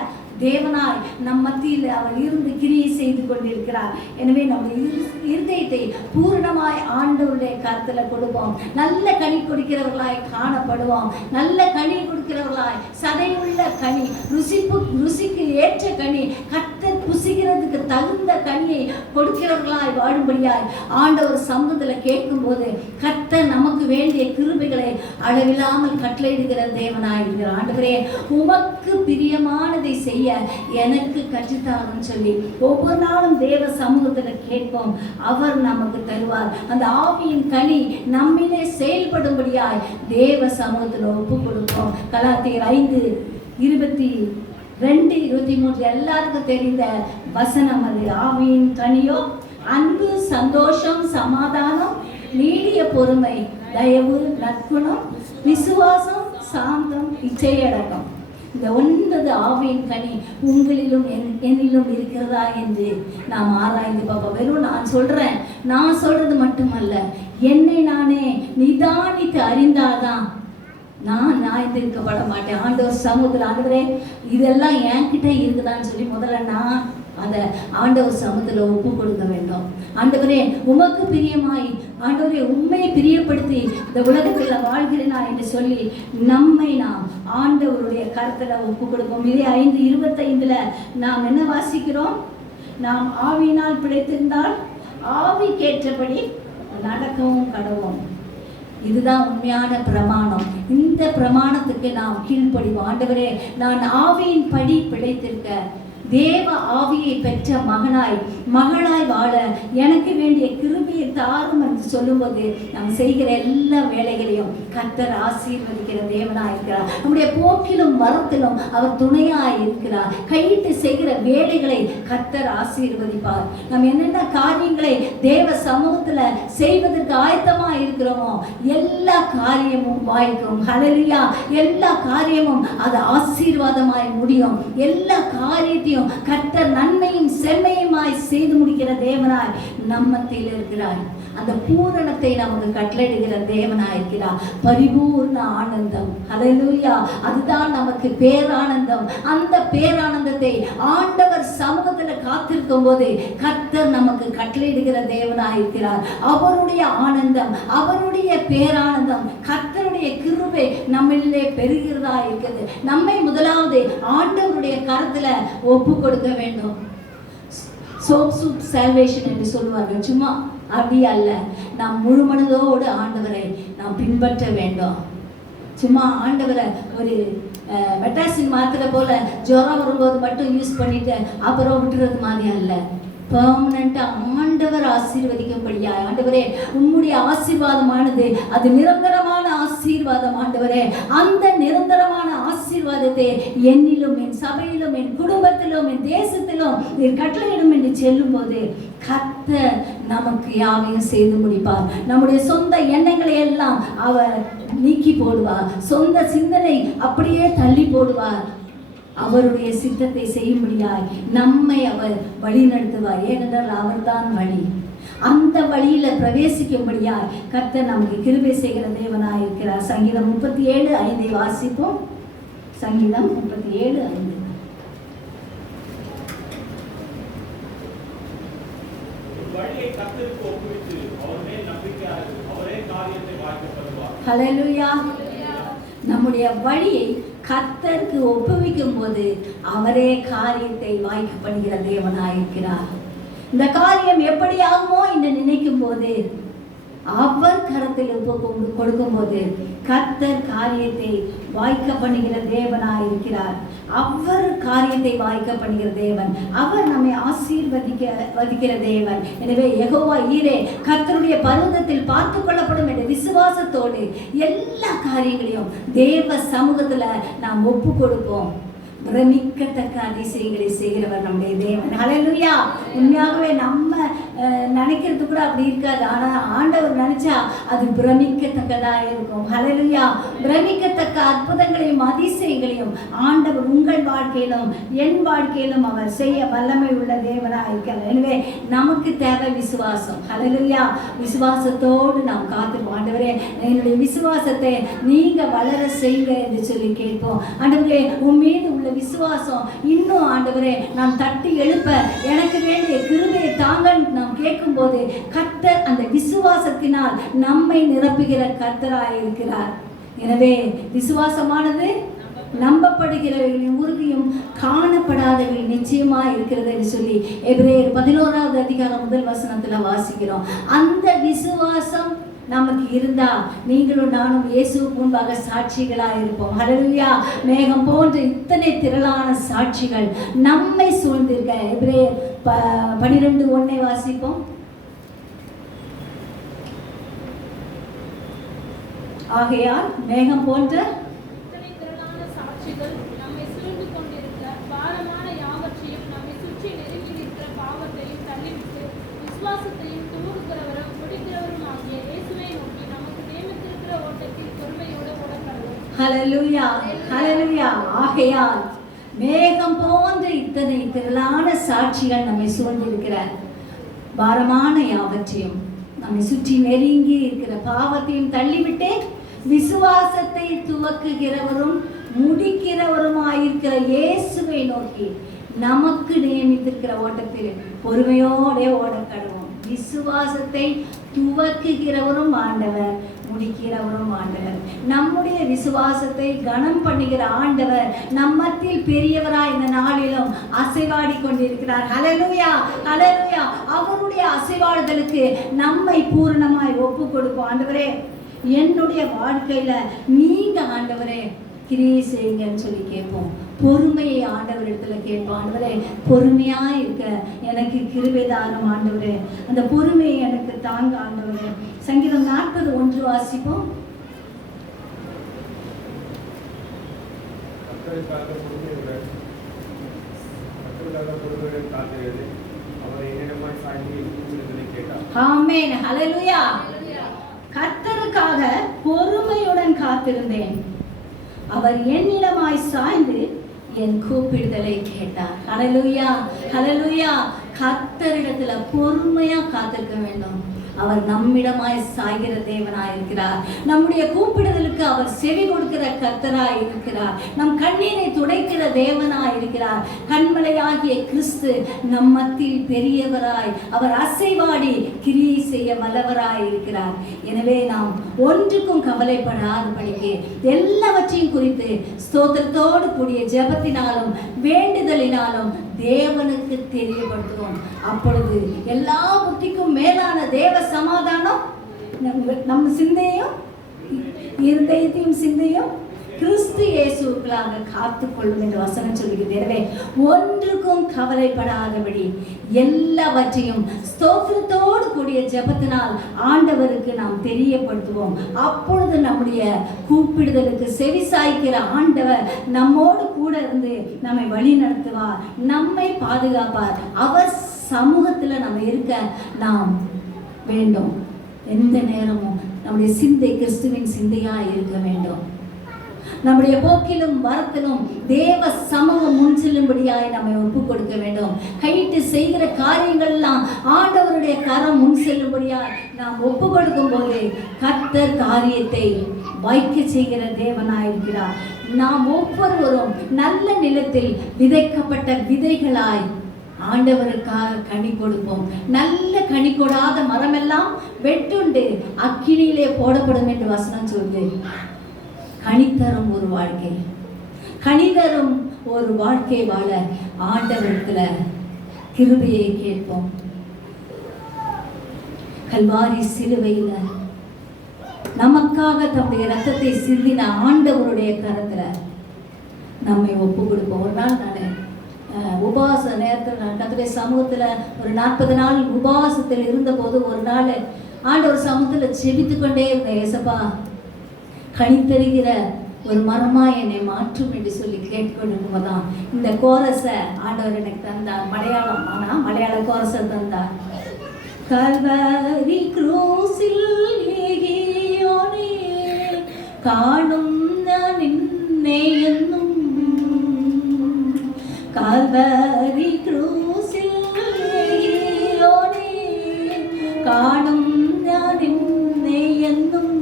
தேவனாய் நம் மத்தியில் அவர் இருந்து கிரியை செய்து கொண்டிருக்கிறார். எனவே நம்முடைய இருதயத்தை பூரணமாய் ஆண்டவருடைய கருத்துல கொடுப்போம். நல்ல கனி கொடுக்கிறவர்களாய் காணப்படுவோம். நல்ல கனி கொடுக்கிறவர்களாய், சதையுள்ள கனி, ருசிக்கு ஏற்ற கனி, கர்த்தர் புசிக்கிறதுக்கு தகுந்த கனியை கொடுக்கிறவர்களாய் வாழும்படியாய் ஆண்டவர் சமூகத்தில் கேட்கும் போது கர்த்தர் நமக்கு வேண்டிய கிருபைகளை அளவில்லாமல் கட்டளையிடுகிற தேவனாய் இருக்கிறார். ஆண்டவரே உமக்கு பிரியமானதை செய்ய எனக்கு கற்றுத்தாருன்னு சொல்லி ஒவ்வொரு நாளும் தேவ சமூகத்துல கேட்போம். அவர் நமக்கு தருவார். அந்த ஆவியின் கனி நம்மிலே செயல்படும்படியாய் தேவ சமூகத்துல ஒப்பு கொடுப்போம். கலாத்தியர் 5:22-23 எல்லாருக்கும் தெரிந்த வசனம் அது. ஆவியின் கனியோ அன்பு, சந்தோஷம், சமாதானம், நீடிய பொறுமை, தயவு, நற்குணம், விசுவாசம், சாந்தம், இச்சையடக்கம். இந்த 9 ஆவியின் கனி உங்களிலும் என்னிலும் இருக்கிறதா என்று நாம் ஆராய்ந்து பார்ப்போம். வெறும் நான் சொல்றது மட்டுமல்ல, என்னை நானே நிதானித்து அறிந்தால்தான் நான் நியாயத்திற்கப்பட மாட்டேன். ஆண்டவர் சமூகத்தில் ஆண்டவரே இதெல்லாம் என்கிட்ட இருக்குதான்னு சொல்லி முதல்ல நான் அதை ஆண்டவர் சமூகத்தில் ஒப்பு கொடுக்க வேண்டும். ஆண்டவரே உமக்கு பிரியமாய், ஆண்டவரே உண்மையை பிரியப்படுத்தி இந்த உலகத்தில் வாழ்கிறேனா என்று சொல்லி நம்மை நாம் ஆண்டவருடைய கருத்துல ஒப்பு கொடுப்போம். இதே 5:25 நாம் என்ன வாசிக்கிறோம்? நாம் ஆவியினால் பிழைத்திருந்தால் ஆவிக்கேற்றபடி நடக்கவும் கடவோம். இதுதான் உண்மையான பிரமாணம். இந்த பிரமாணத்துக்கு நாம் கீழ்ப்படிவோம். ஆண்டவரே நான் ஆவியின் படி பிழைத்திருக்க, தேவ ஆவியை பெற்ற மகளாய் வாழ எனக்கு வேண்டிய கிருபையை தாரும் என்று சொல்லும்போது நாம் செய்கிற எல்லா வேலைகளையும் கர்த்தர் ஆசீர்வதிக்கிற தேவனாய் இருக்கிறார். நம்முடைய போக்கிலும் மரத்திலும் அவர் துணையாய் இருக்கிறார். கையிட்டு செய்கிற வேலைகளை கர்த்தர் ஆசீர்வதிப்பார். நாம் என்னென்ன காரியங்களை தேவ சமூகத்துல செய்வதற்கு ஆயத்தமாய் இருக்கிறோமோ எல்லா காரியமும் வாய்க்கும். ஹல்லேலூயா. எல்லா காரியமும் அது ஆசீர்வாதமாய் முடியும். எல்லா காரியத்தையும் கர்த்தர் நன்மையும் செம்மையுமாய் செய்து முடிக்கிற தேவனாய் நம்மத்தில் இருக்கிறார். அந்த பூரணத்தை நமக்கு கட்டளையிடுகிற தேவனாய் இருக்கிறார். பரிபூர்ண ஆனந்தம். ஹல்லேலூயா. அதுதான் நமக்கு பேரானந்தம். அந்த பேரானந்தத்தை ஆண்டவர் சமூகத்தில் காத்திருக்கும் போது கர்த்தர் நமக்கு கட்டளையிடுகிற தேவனாய் இருக்கிறார். அவருடைய ஆனந்தம், அவருடைய பேரானந்தம், கர்த்தருடைய கிருபை நம்மிலே பெருகிறதா இருக்குது. நம்மை முதலாவது ஆண்டவருடைய கரத்துல ஒப்பு கொடுக்க வேண்டும். சோப் சூப் சால்வேஷன் என்று சொல்லுவார்கள். சும்மா அப்படி அல்ல, நாம் முழு மனதோடு ஆண்டவரை நாம் பின்பற்ற வேண்டும். சும்மா ஆண்டவரை ஒரு மெட்டாசின் மாத்திரை போல ஜுரம் வரும்போது மட்டும் யூஸ் பண்ணிட்டு அப்புறம் விட்டுறது மாதிரி அல்ல. பெர்மனண்டா ஆண்டவர் ஆசீர்வதிக்கும்படியா, ஆண்டவரே உம்முடைய ஆசீர்வாதமானது அது நிரந்தரமான ஆசீர்வாதம். ஆண்டவரே அந்த நிரந்தரமான ஆசீர்வாதத்தை என்னிலும், என் சபையிலும், என் குடும்பத்திலும், என் தேசத்திலும் நீர் கட்டளையிடும் என்று செல்லும் போது கர்த்தர் நமக்கு யாவையும் செய்து முடிப்பார். நம்முடைய சொந்த எண்ணங்களை எல்லாம் அவர் நீக்கி போடுவார். சொந்த சிந்தனை அப்படியே தள்ளி போடுவார். அவருடைய சித்தத்தை செய்யும்படியாய் நம்மை அவர் வழி நடத்துவார். ஏனென்றால் அவர்தான் வழி. அந்த வழியில பிரவேசிக்கும்படியாய் கர்த்தர் நமக்கு கிருபை செய்கிற தேவனாய் இருக்கிறார். சங்கீதம் 37:5 வாசிப்போம். சங்கீதம் 37:5. ஹல்லேலூயா. நம்முடைய வழியை கர்த்தருக்கு ஒப்புவிக்கும் போது அவரே காரியத்தை வாய்க்க பண்ணுகிற தேவனாயிருக்கிறார். இந்த காரியம் எப்படி ஆகுமோ என்று நினைக்கும் போது அவர் கரத்தில் கொடுக்கும் போது கர்த்தர் காரியத்தை வாய்க்க பண்ணுகிற தேவனாயிருக்கிறார். அவர் காரியத்தை வாய்க்க பண்ணுகிற தேவன். அவர் நம்மை ஆசீர்வதிக்கிற தேவன். எனவே யெகோவா ஈரே கர்த்தருடைய பர்வதத்தில் பார்த்து கொள்ளப்படும் என்ற விசுவாசத்தோடு எல்லா காரியங்களையும் தேவ சமூகத்துல நாம் ஒப்பு கொடுப்போம். பிரமிக்கத்தக்க அதிசயங்களை செய்கிறவர் நம்முடைய தேவன். ஹல்லேலூயா. உண்மையாகவே நம்ம நினைக்கிறது கூட அப்படி இருக்காது. ஆனால் ஆண்டவர் நினைச்சா அது பிரமிக்கத்தக்கதா இருக்கும். ஹல்லேலூயா. பிரமிக்கத்தக்க அற்புதங்களையும் அதிசயங்களையும் ஆண்டவர் உங்கள் வாழ்க்கையிலும் என் வாழ்க்கையிலும் அவர் செய்ய வல்லமை உள்ள தேவனாக இருக்கிறார். எனவே நமக்கு தேவை விசுவாசம். ஹல்லேலூயா. விசுவாசத்தோடு நாம் காத்துருவோம். ஆண்டவரே என்னுடைய விசுவாசத்தை நீங்க வளர செய்யுங்க என்று சொல்லி கேட்போம். ஆண்டவரே உன் மீது உள்ள விசுவாசம் இன்னும் ஆண்டவரே நான் தட்டி எழுப்ப எனக்கு வேண்டிய கிருபையை தாங்கன்னு நாம் கேட்கும் போது கர்த்தர் அந்த விசுவாசத்தினால் நம்மை நிரப்புகிற கர்த்தராய் இருக்கிறார். எனவே விசுவாசமானது நம்பப்படுகிறவர்களின் உறுதியும் காணப்படாதவர்கள் நிச்சயமா இருக்கிறது என்று சொல்லி எபிரேயர் 11வது அதிகாரம் 1 வசனத்துல வாசிக்கிறோம். அந்த விசுவாசம் நமக்கு இருந்தா நீங்களும் நானும் இயேசுவுக்கு முன்பாக சாட்சிகளாக இருப்போம். ஹல்லேலூயா. மேகம் போன்ற இத்தனை திரளான சாட்சிகள் நம்மை சூழ்ந்திருக்க. எபிரேயர் 12:1 வாசிப்போம். ஆகையால் மேகம் போன்ற சாட்சிகள் நம்மை சூழ்ந்து கொண்டிருக்க பாரமான யாவற்றையும் நம்மை சுற்றி நெருங்கி இருக்கிற பாவத்தையும் தள்ளிவிட்டு விசுவாசத்தையும் துவக்குகிறவரும் முடிக்கிறவரும் ஆகிய இயேசுவை நோக்கி நமக்கு நியமித்திருக்கிற ஓட்டத்தில் பொறுமையோடு ஓடக்கடவோம். ஹல்லேலூயா. ஹல்லேலூயா. ஆகையால் மேகம் போன்ற இத்தனை திரளான சாட்சிகள் நம்மை சூழ்ந்திருக்கிற பாரமான யாவற்றையும் நம்மை சுற்றி நெருங்கி இருக்கிற பாவத்தையும் தள்ளிவிட்டு விசுவாசத்தை துவக்குகிறவரும் முடிக்கிறவருமாயிருக்கிற இயேசுவை நோக்கி நமக்கு நியமித்திருக்கிற ஓட்டத்தில் பொறுமையோட ஓடக்கடவோம். விசுவாசத்தை துவக்குகிறவரும் ஆண்டவர், முடிக்கிறவரும் ஆண்டவர். நம்முடைய விசுவாசத்தை கனம் பண்ணுகிற ஆண்டவர் நம்மத்தில் பெரியவராய் இந்த நாளிலும் அசைவாடி கொண்டிருக்கிறார். ஹல்லேலூயா. ஹல்லேலூயா. அவருடைய அசைவாடுதலுக்கு நம்மை பூரணமாய் ஒப்பு கொடுப்போம். ஆண்டவரே என்னுடைய வாழ்க்கையில நீங்க ஆண்டவரே கிரியை செய்யுங்கன்னு சொல்லி கேட்போம். பொறுமையை ஆண்டவர் இடத்துல கேட்போம். ஆண்டவரே பொறுமையா இருக்க எனக்கு கிருபை தாரும் ஆண்டவரே. அந்த பொறுமையை எனக்கு தாங்க ஆண்டவரே. சங்கீதம் 40:1 வாசிப்போம். ஆமென். ஹல்லேலூயா. கர்த்தருக்காக பொறுமையுடன் காத்திருந்தேன். அவர் என்னிடமாய் சாய்ந்து என் கூப்பிடுதலை கேட்டார். ஹல்லேலூயா. ஹல்லேலூயா. கர்த்தரிடத்துல பொறுமையா காத்திருக்க வேண்டும். அவர் நம்மிடமாய் சாய்கிற தேவனாய் இருக்கிறார். நம்முடைய கூப்பிடுதலுக்கு அவர் செவி கொடுக்கிற கர்த்தராய் இருக்கிறார். நம் கண்ணீரை துடைக்கிற தேவனாய் இருக்கிறார். கண்மலையாகிய கிறிஸ்து நம் மத்தியில் பெரியவராய் அவர் அசைவாடி கிரியை செய்ய வல்லவராய் இருக்கிறார். எனவே நாம் ஒன்றுக்கும் கவலைப்படாதபடிக்கு எல்லாவற்றையும் குறித்து ஸ்தோத்திரத்தோடு கூடிய ஜெபத்தினாலும் வேண்டுதலினாலும் தேவனுக்கு தெரியப்படுத்துவோம். அப்பொழுது எல்லா புத்திக்கும் மேலான தேவ சமாதானம் நம்ம சிந்தையும் இருதயத்தையும் சிந்தையும் கிறிஸ்து இயேசுவுக்குள்ளாக காத்துக்கொள்ளும் என்று வசனம் சொல்லுகிறது. எனவே ஒன்றுக்கும் கவலைப்படாதபடி எல்லாவற்றையும் ஸ்தோத்திரத்தோடு கூடிய ஜெபத்தினால் ஆண்டவருக்கு நாம் தெரியப்படுத்துவோம். அப்பொழுது நம்முடைய கூப்பிடுதலுக்கு செவி சாய்க்கிற ஆண்டவர் நம்மோடு கூட இருந்து நம்மை வழி நடத்துவார், நம்மை பாதுகாப்பார். அவர் சமூகத்தில் நம்ம இருக்க நாம் வேண்டும். எந்த நேரமும் நம்முடைய சிந்தை கிறிஸ்துவின் சிந்தையா இருக்க வேண்டும். நம்முடைய போக்கிலும் வரத்திலும் தேவ சமூகம் முன் செல்லும்படியாய் நம்மை ஒப்பு கொடுக்க வேண்டும். கையிட்டு செய்கிற காரியங்கள்லாம் ஆண்டவருடைய கரம் முன் செல்லும்படியாய் நாம் ஒப்பு கொடுக்கும் போது கர்த்தர் காரியத்தை வாய்க்க செய்கிற தேவனாயிருக்கிறார். நாம் ஒவ்வொருவரும் நல்ல நிலத்தில் விதைக்கப்பட்ட விதைகளாய் ஆண்டவருக்காக கனி கொடுப்போம். நல்ல கனி கொடாத மரமெல்லாம் வெட்டுண்டு அக்கினியிலே போடப்படும் என்று வசனம் சொல்லுது. கனி தரும் ஒரு வாழ்க்கை, கனி தரும் ஒரு வாழ்க்கை வாழ ஆண்டவருக்குல கிருபையை கேட்போம். கல்வாரி சிலுவையில நமக்காக தம்முடைய ரத்தத்தை சிந்தின ஆண்டவருடைய கரத்துல நம்மை ஒப்பு கொடுப்போம். ஒரு நாள் நான் உபவாச நேரத்தில் நான் கர்த்தருடைய சமூகத்துல ஒரு 40 நாள் உபவாசத்தில் இருந்தபோது ஒரு நாள் ஆண்டவர் சமூகத்துல செபித்து கொண்டே இருந்தேன். ஏசப்பா, கனி தருகிற ஒரு மரமா என்னை மாற்றும் என்று சொல்லி கேட்டுக்கொண்டிருக்கும் போதுதான் இந்த கோரஸை ஆண்டவர் எனக்கு தந்தார். மலையாளம், ஆனா மலையாள கோரஸை தந்தார். கல்வாரி க்ரூசில் ஏகியோனே காணும் நான் நின்னை என்னும், கல்வாரி க்ரூசில் ஏகியோனே காணும் நான் நின்னை என்னும்,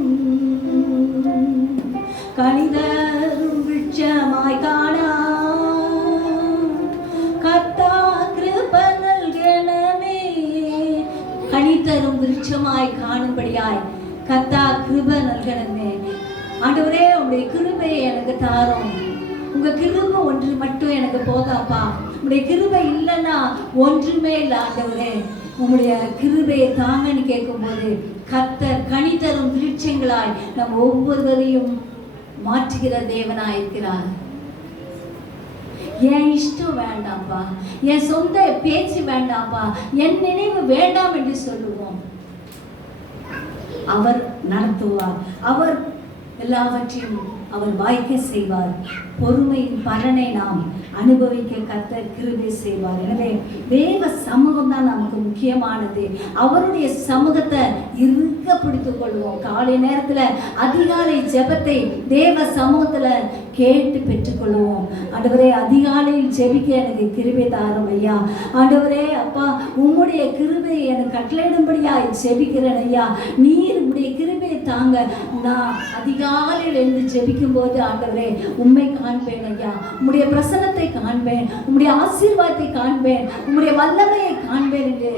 கனிதரும் விருட்சமாய் காணா கர்த்தா கிருபை நல்கணமே. கனிதரும் விருட்சமாய் காணும்படியாய் கர்த்தா கிருபை நல்கணமே. ஆண்டவரே, உங்களுடைய கிருபையை எனக்கு தாரும். உங்க கிருபை ஒன்று மட்டும் எனக்கு போதாப்பா. உங்களுடைய கிருபை இல்லைன்னா ஒன்றுமே இல்லை ஆண்டவரே. உங்களுடைய கிருபையை தாங்கன்னு கேட்கும்போது கர்த்தர் கனி தரும் விருட்சங்களாய் நம்ம ஒவ்வொருவரையும் மாற்றுகிற தேவனாயிருக்கிறார். என் இஷ்டம் வேண்டாம்ப்பா, என் சொந்த பேச்சு வேண்டாம்ப்பா, என் நினைவு வேண்டாம் என்று சொல்லுவோம். அவர் நடத்துவார், அவர் எல்லாவற்றையும் அவர் வாய்க்க செய்வார். பொறுமையின் பலனை நாம் அனுபவிக்க கர்த்தர் கிருபை செய்வார். எனவே தேவ சமூகம் தான் நமக்கு முக்கியமானது. அவருடைய சமூகத்தை இருக்க பிடித்துக் கொள்வோம். காலை நேரத்துல அதிகாலை ஜெபத்தை தேவ சமூகத்துல கேட்டு பெற்றுக்கொள்வோம். ஆண்டவரே, அதிகாலையில் ஜெபிக்க எனக்கு கிருபை தாரும் ஐயா. ஆண்டவரே அப்பா, உம்முடைய கிருபை எனக்கு கட்டளையிடும்படியா ஜெபிக்கிறேன் ஐயா. நீர் உம்முடைய கிருபையை தாங்க. நான் அதிகாலையில் எழுந்து ஜெபிக்கும் போது ஆண்டவரே உம்மை காண்பேன் ஐயா. உம்முடைய பிரசன்னத்தை காண்பேன், உம்முடைய ஆசீர்வாதத்தை காண்பேன், உம்முடைய வல்லமையை காண்பேன் என்று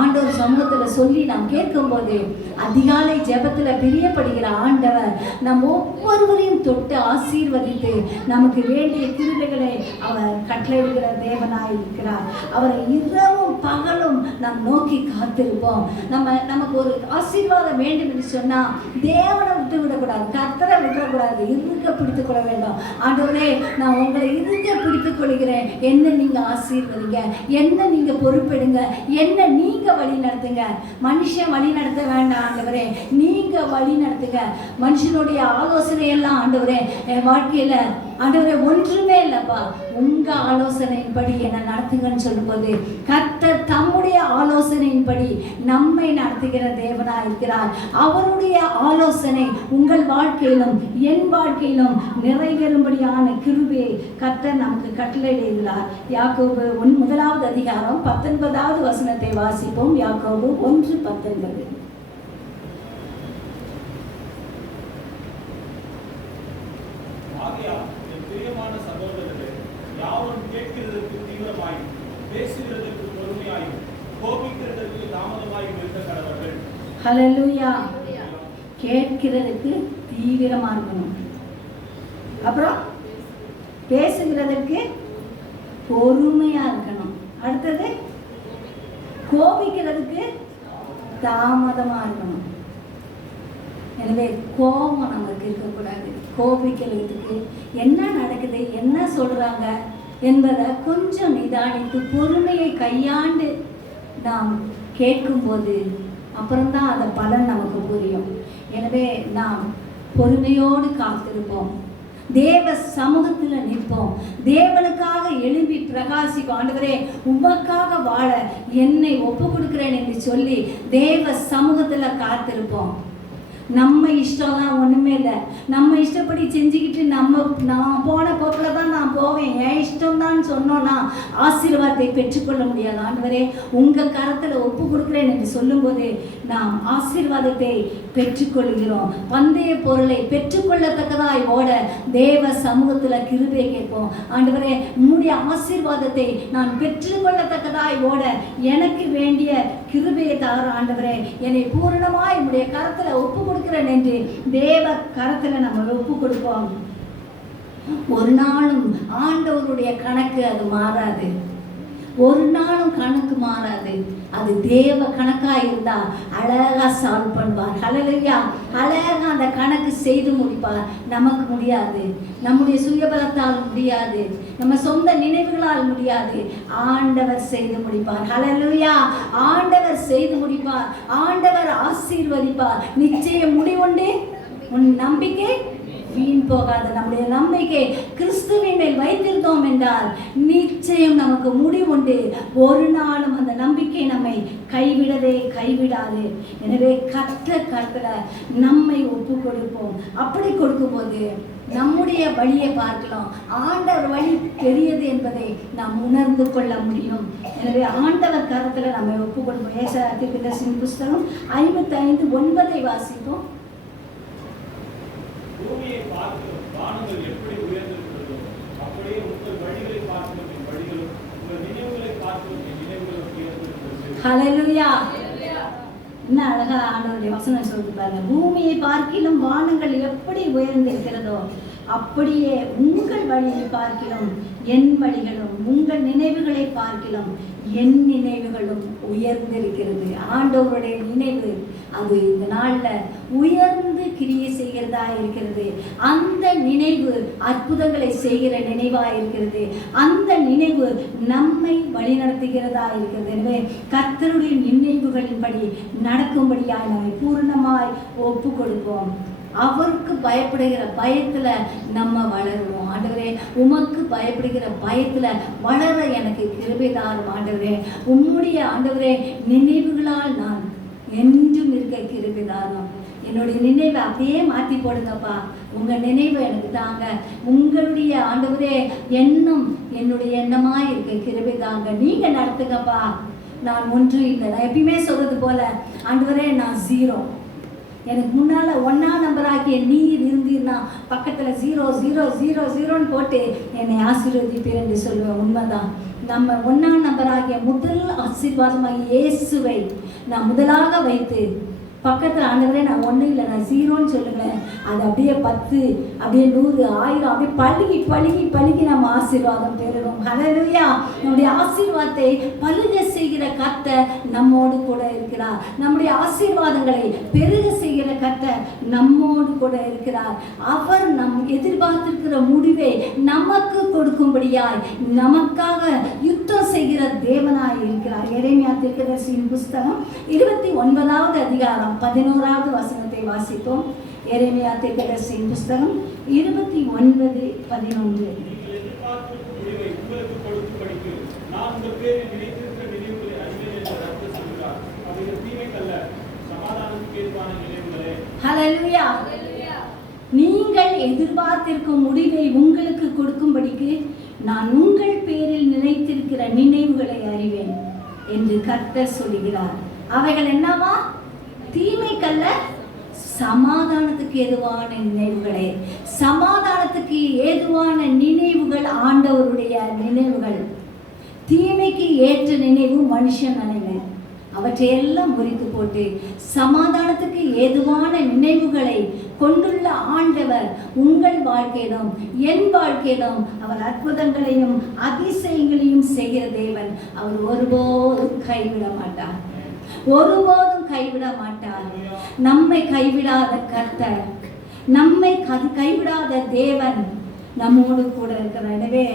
ஆண்டவர் சமூகத்துல சொல்லி நாம் கேட்கும் போது அதிகாலை ஜெபத்துல பிரியப்படுகிற ஆண்டவர் நம் ஒவ்வொருவரையும் தொட்டு ஆசீர்வதித்து நமக்கு வேண்டிய கிருபைகளை அவர் கட்டளையிடுகிற தேவனாய் இருக்கிறார். அவரை இரவும் பகலும் நாம் நோக்கி காத்திருப்போம். நமக்கு ஒரு ஆசீர்வாதம் வேண்டும் என்று சொன்னா தேவனை விட்டு விடக்கூடாது, கர்த்தரை விட்டுறக்கூடாது, இருக்க பிடித்துக் கொள்ள வேண்டும். ஆண்டவரே, நான் உங்களை இருக்க பிடித்துக் கொள்கிறேன், என்ன நீங்க ஆசீர்வதிங்க, என்ன நீங்க பொறுப்பெடுங்க, என்ன நீங்க வழி நடத்துங்க. மனுஷன் வழி நடத்த வேண்டாம் ஆண்டவரே, நீங்க வழி நடத்துங்க. மனுஷனுடைய ஆலோசனை எல்லாம் ஆண்டவரே என் வாழ்க்கையில ஆண்டவரே ஒன்றுமே இல்லப்பா, உங்க ஆலோசனையின்படி என்ன நடத்துங்கன்னு சொல்லும்போது கர்த்தர் தம்முடைய ஆலோசனையின்படி நம்மை நடத்துகிற தேவனா இருக்கிறார். அவருடைய ஆலோசனை உங்கள் வாழ்க்கையிலும் என் வாழ்க்கையிலும் நிறைவேறும்படியான கிருபையை கர்த்தர் நமக்கு கட்டளையிடுகிறார். யாக்கோபு 1 அதிகாரம் 19வது வசனத்தை வாசிப்போம். யாக்கோபு 1:19. சகோதரர்களே, யாவரும் கேட்கிறதற்கு தீவிரமாய், பேசுகிறதற்கு பொறுமையாய், கோபிக்கிறதற்கு தாமதமாய் இருக்க கடவர்கள். ஹல்லேலூயா. கேட்கிறதுக்கு தீவிரமா இருக்கணும், அப்புறம் பேசுகிறதற்கு பொறுமையா இருக்கணும், அடுத்தது கோபிக்கிறதுக்கு தாமதமா இருக்கணும். எனவே கோபம் நமக்கு இருக்கக்கூடாது. கோபிக்கிறதுக்கு என்ன நடக்குது, என்ன சொல்றாங்க என்பதை கொஞ்சம் நிதானித்து பொறுமையை கையாண்டு நாம் கேட்கும்போது அப்புறம்தான் அந்த பலன் நமக்கு புரியும். எனவே நாம் பொறுமையோடு காத்திருப்போம், தேவ சமூகத்துல நிற்போம், தேவனுக்காக எழும்பி பிரகாசிப்போம். ஆண்டவரே, உமக்காக வாழ என்னை ஒப்பு கொடுக்கிறேன் என்று சொல்லி தேவ சமூகத்துல காத்திருப்போம். நம்ம இஷ்டம்லாம் ஒன்றுமே இல்லை. நம்ம இஷ்டப்படி செஞ்சுக்கிட்டு நான் போன போக்கில் தான் நான் போவேன், என் இஷ்டம் தான் சொன்னோன்னா ஆசீர்வாதத்தை பெற்றுக்கொள்ள முடியாது. ஆண்டவரே, உங்கள் கரத்தில் ஒப்பு கொடுக்குறேன் என்று சொல்லும்போது நாம் ஆசீர்வாதத்தை பெற்றுக்கொள்கிறோம். பந்தய பொருளை பெற்றுக்கொள்ளத்தக்கதாய் ஓட தேவ சமூகத்தில் கிருபை கேட்போம். ஆண்டவரே, உம்முடைய ஆசீர்வாதத்தை நான் பெற்றுக்கொள்ளத்தக்கதாய் ஓட எனக்கு வேண்டிய கிருபையை தார ஆண்டவரே, என்னை பூரணமாய் உம்முடைய கரத்தில் ஒப்பு கொடுக்கிறேன் என்று தேவ கரத்தில் நம்ம ஒப்பு கொடுப்போம். ஒரு நாளும் ஆண்டவருடைய கணக்கு அது மாறாது. ஒரு நாளும் கணக்கு மாறாது. அது தேவ கணக்காக இருந்தால் அழகாக சால்வ் பண்ணுவார். ஹல்லேலூயா. அழகாக அந்த கணக்கு செய்து முடிப்பார். நமக்கு முடியாது, நம்முடைய சுயபலத்தால் முடியாது, நம்ம சொந்த நினைவுகளால் முடியாது. ஆண்டவர் செய்து முடிப்பார். ஹல்லேலூயா. ஆண்டவர் செய்து முடிப்பார். ஆண்டவர் ஆசீர்வதிப்பார். நிச்சயம் முடிவுண்டு. உன் நம்பிக்கை வீண் போகாது. நம்முடைய நம்பிக்கை கிறிஸ்துவின் மேல் வைத்திருந்தோம் என்றால் நிச்சயம் நமக்கு முடிவுண்டு. ஒரு நாளும் அந்த நம்பிக்கை நம்மை கைவிடாது. எனவே கர்த்தர் நம்மை ஒப்பு கொடுப்போம். அப்படி கொடுக்கும்போது நம்முடைய வழியை பார்க்கலாம். ஆண்டவர் வழி பெரியது என்பதை நாம் உணர்ந்து கொள்ள முடியும். எனவே ஆண்டவர் கரத்தில் நம்மை ஒப்பு கொடுப்போம். ஏசாயா தீர்க்கதரிசியின் புஸ்தகம் 55:9 வாசிப்போம். பூமியை பார்க்கிறோம், வானங்கள் எப்படி உயர்ந்திருக்கிறதோ அப்படியே உங்கள் வழிகளை பார்க்கிறோம், என் வழிகளும் உங்கள் நினைவுகளை பார்க்கிறோம், என் நினைவுகளும் உயர்ந்திருக்கிறது. ஹல்லேலூயா. என்ன அழகா ஆண்டவருடைய வசனம் சொல்லுது பாருங்க. பூமியை பார்க்கிலும் வானங்கள் எப்படி உயர்ந்திருக்கிறதோ அப்படியே உங்கள் வழியை பார்க்கிலும் என் வழிகளும், உங்கள் நினைவுகளை பார்க்கிலும் என் நினைவுகளும் உயர்ந்திருக்கிறது. ஆண்டவருடைய நினைவு அது இந்த நாளில் உயர்ந்து கிரியை செய்கிறதா இருக்கிறது. அந்த நினைவு அற்புதங்களை செய்கிற நினைவாக இருக்கிறது. அந்த நினைவு நம்மை வழிநடத்துகிறதா இருக்கிறது. எனவே கர்த்தருடைய நினைவுகளின்படி நடக்கும்படியாய் நம்மை பூர்ணமாய் ஒப்பு கொடுப்போம். அவருக்கு பயப்படுகிற பயத்துல நம்ம வளருவோம். ஆண்டவரே, உமக்கு பயப்படுகிற பயத்துல வளர எனக்கு கிருபை தாரும். ஆண்டவரே, உம்முடைய ஆண்டவரே நினைவுகளால் நான் என்றும் இருக்க கிருபை தாரும். என்னுடைய நினைவை அப்படியே மாற்றி போடுங்கப்பா. உங்கள் நினைவை எனக்கு தாங்க. உங்களுடைய ஆண்டவரே எண்ணம் என்னுடைய எண்ணமாக இருக்க கிருபை தாங்க. நீங்கள் நடத்துங்கப்பா. நான் ஒன்றும் இல்லை. நான் எப்பயுமே சொல்கிறது போல, ஆண்டவரே நான் 0. எனக்கு முன்னால் 1ஆம் நம்பராகிய நீர் இருந்தீர்னா பக்கத்தில் 0 0 0 0ன்னு போட்டு என்னை ஆசீர்வதிப்பேன் என்று சொல்லுவேன். உண்மைதான். நம்ம 1ஆம் நம்பராகிய முதல் ஆசீர்வாதமாகிய இயேசுவை நான் முதலாக வைத்து பக்கத்தில் ஆண்டவரே நான் 1 இல்லை நான் 0ன்னு சொல்லுங்களேன். அது அப்படியே 10, அப்படியே 100, 1000 அப்படியே பழுகி நம்ம ஆசீர்வாதம் பெறுவோம். ஹல்லேலூயா. நம்முடைய ஆசீர்வாதத்தை பழுக செய்கிற கர்த்தர் நம்மோடு கூட இருக்கிறார். நம்முடைய ஆசீர்வாதங்களை பெருக செய்கிற கர்த்தர் நம்மோடு கூட இருக்கிறார். அவர் நம் எதிர்பார்த்திருக்கிற முடிவை நமக்கு கொடுக்கும்படியாய் நமக்காக யுத்தம் செய்கிற தேவனாய் இருக்கிறார். எரேமியா தீர்க்கதரிசியின் புஸ்தகம் 29வது அதிகாரம் 11வது வசனத்தை வாசிப்போம். எரேமியா தீர்க்கதரிசியின் புஸ்தகம் 29:11. ஹல்லேலூயா. நீங்கள் எதிர்பார்த்திருக்கும் முடிவை உங்களுக்கு கொடுக்கும்படிக்கு நான் உங்கள் பேரில் நினைத்திருக்கிற நினைவுகளை அறிவேன் என்று கர்த்தர் சொல்கிறார். அவைகள் என்னவா? தீமைக்கல்ல, சமாதானத்துக்கு ஏதுவான நினைவுகளே. சமாதானத்துக்கு ஏதுவான நினைவுகள் ஆண்டவருடைய நினைவுகள். தீமைக்கு ஏற்ற நினைவு மனுஷன் நினைவு. அவற்றையெல்லாம் முறித்து போட்டு சமாதானத்துக்கு ஏதுவான நினைவுகளை கொண்டுள்ள ஆண்டவர் உங்கள் வாழ்க்கையிலும் என் வாழ்க்கையிலும் அவர் அற்புதங்களையும் அதிசயங்களையும் செய்கிற தேவன். அவர் ஒருபோதும் கைவிட மாட்டார். ஒருபோதும் கைவிட மாட்டார். நம்மை கைவிடாத கர்த்தர், நம்மை கைவிடாத தேவன் நம்மோடு கூட இருக்கிறார். எனவே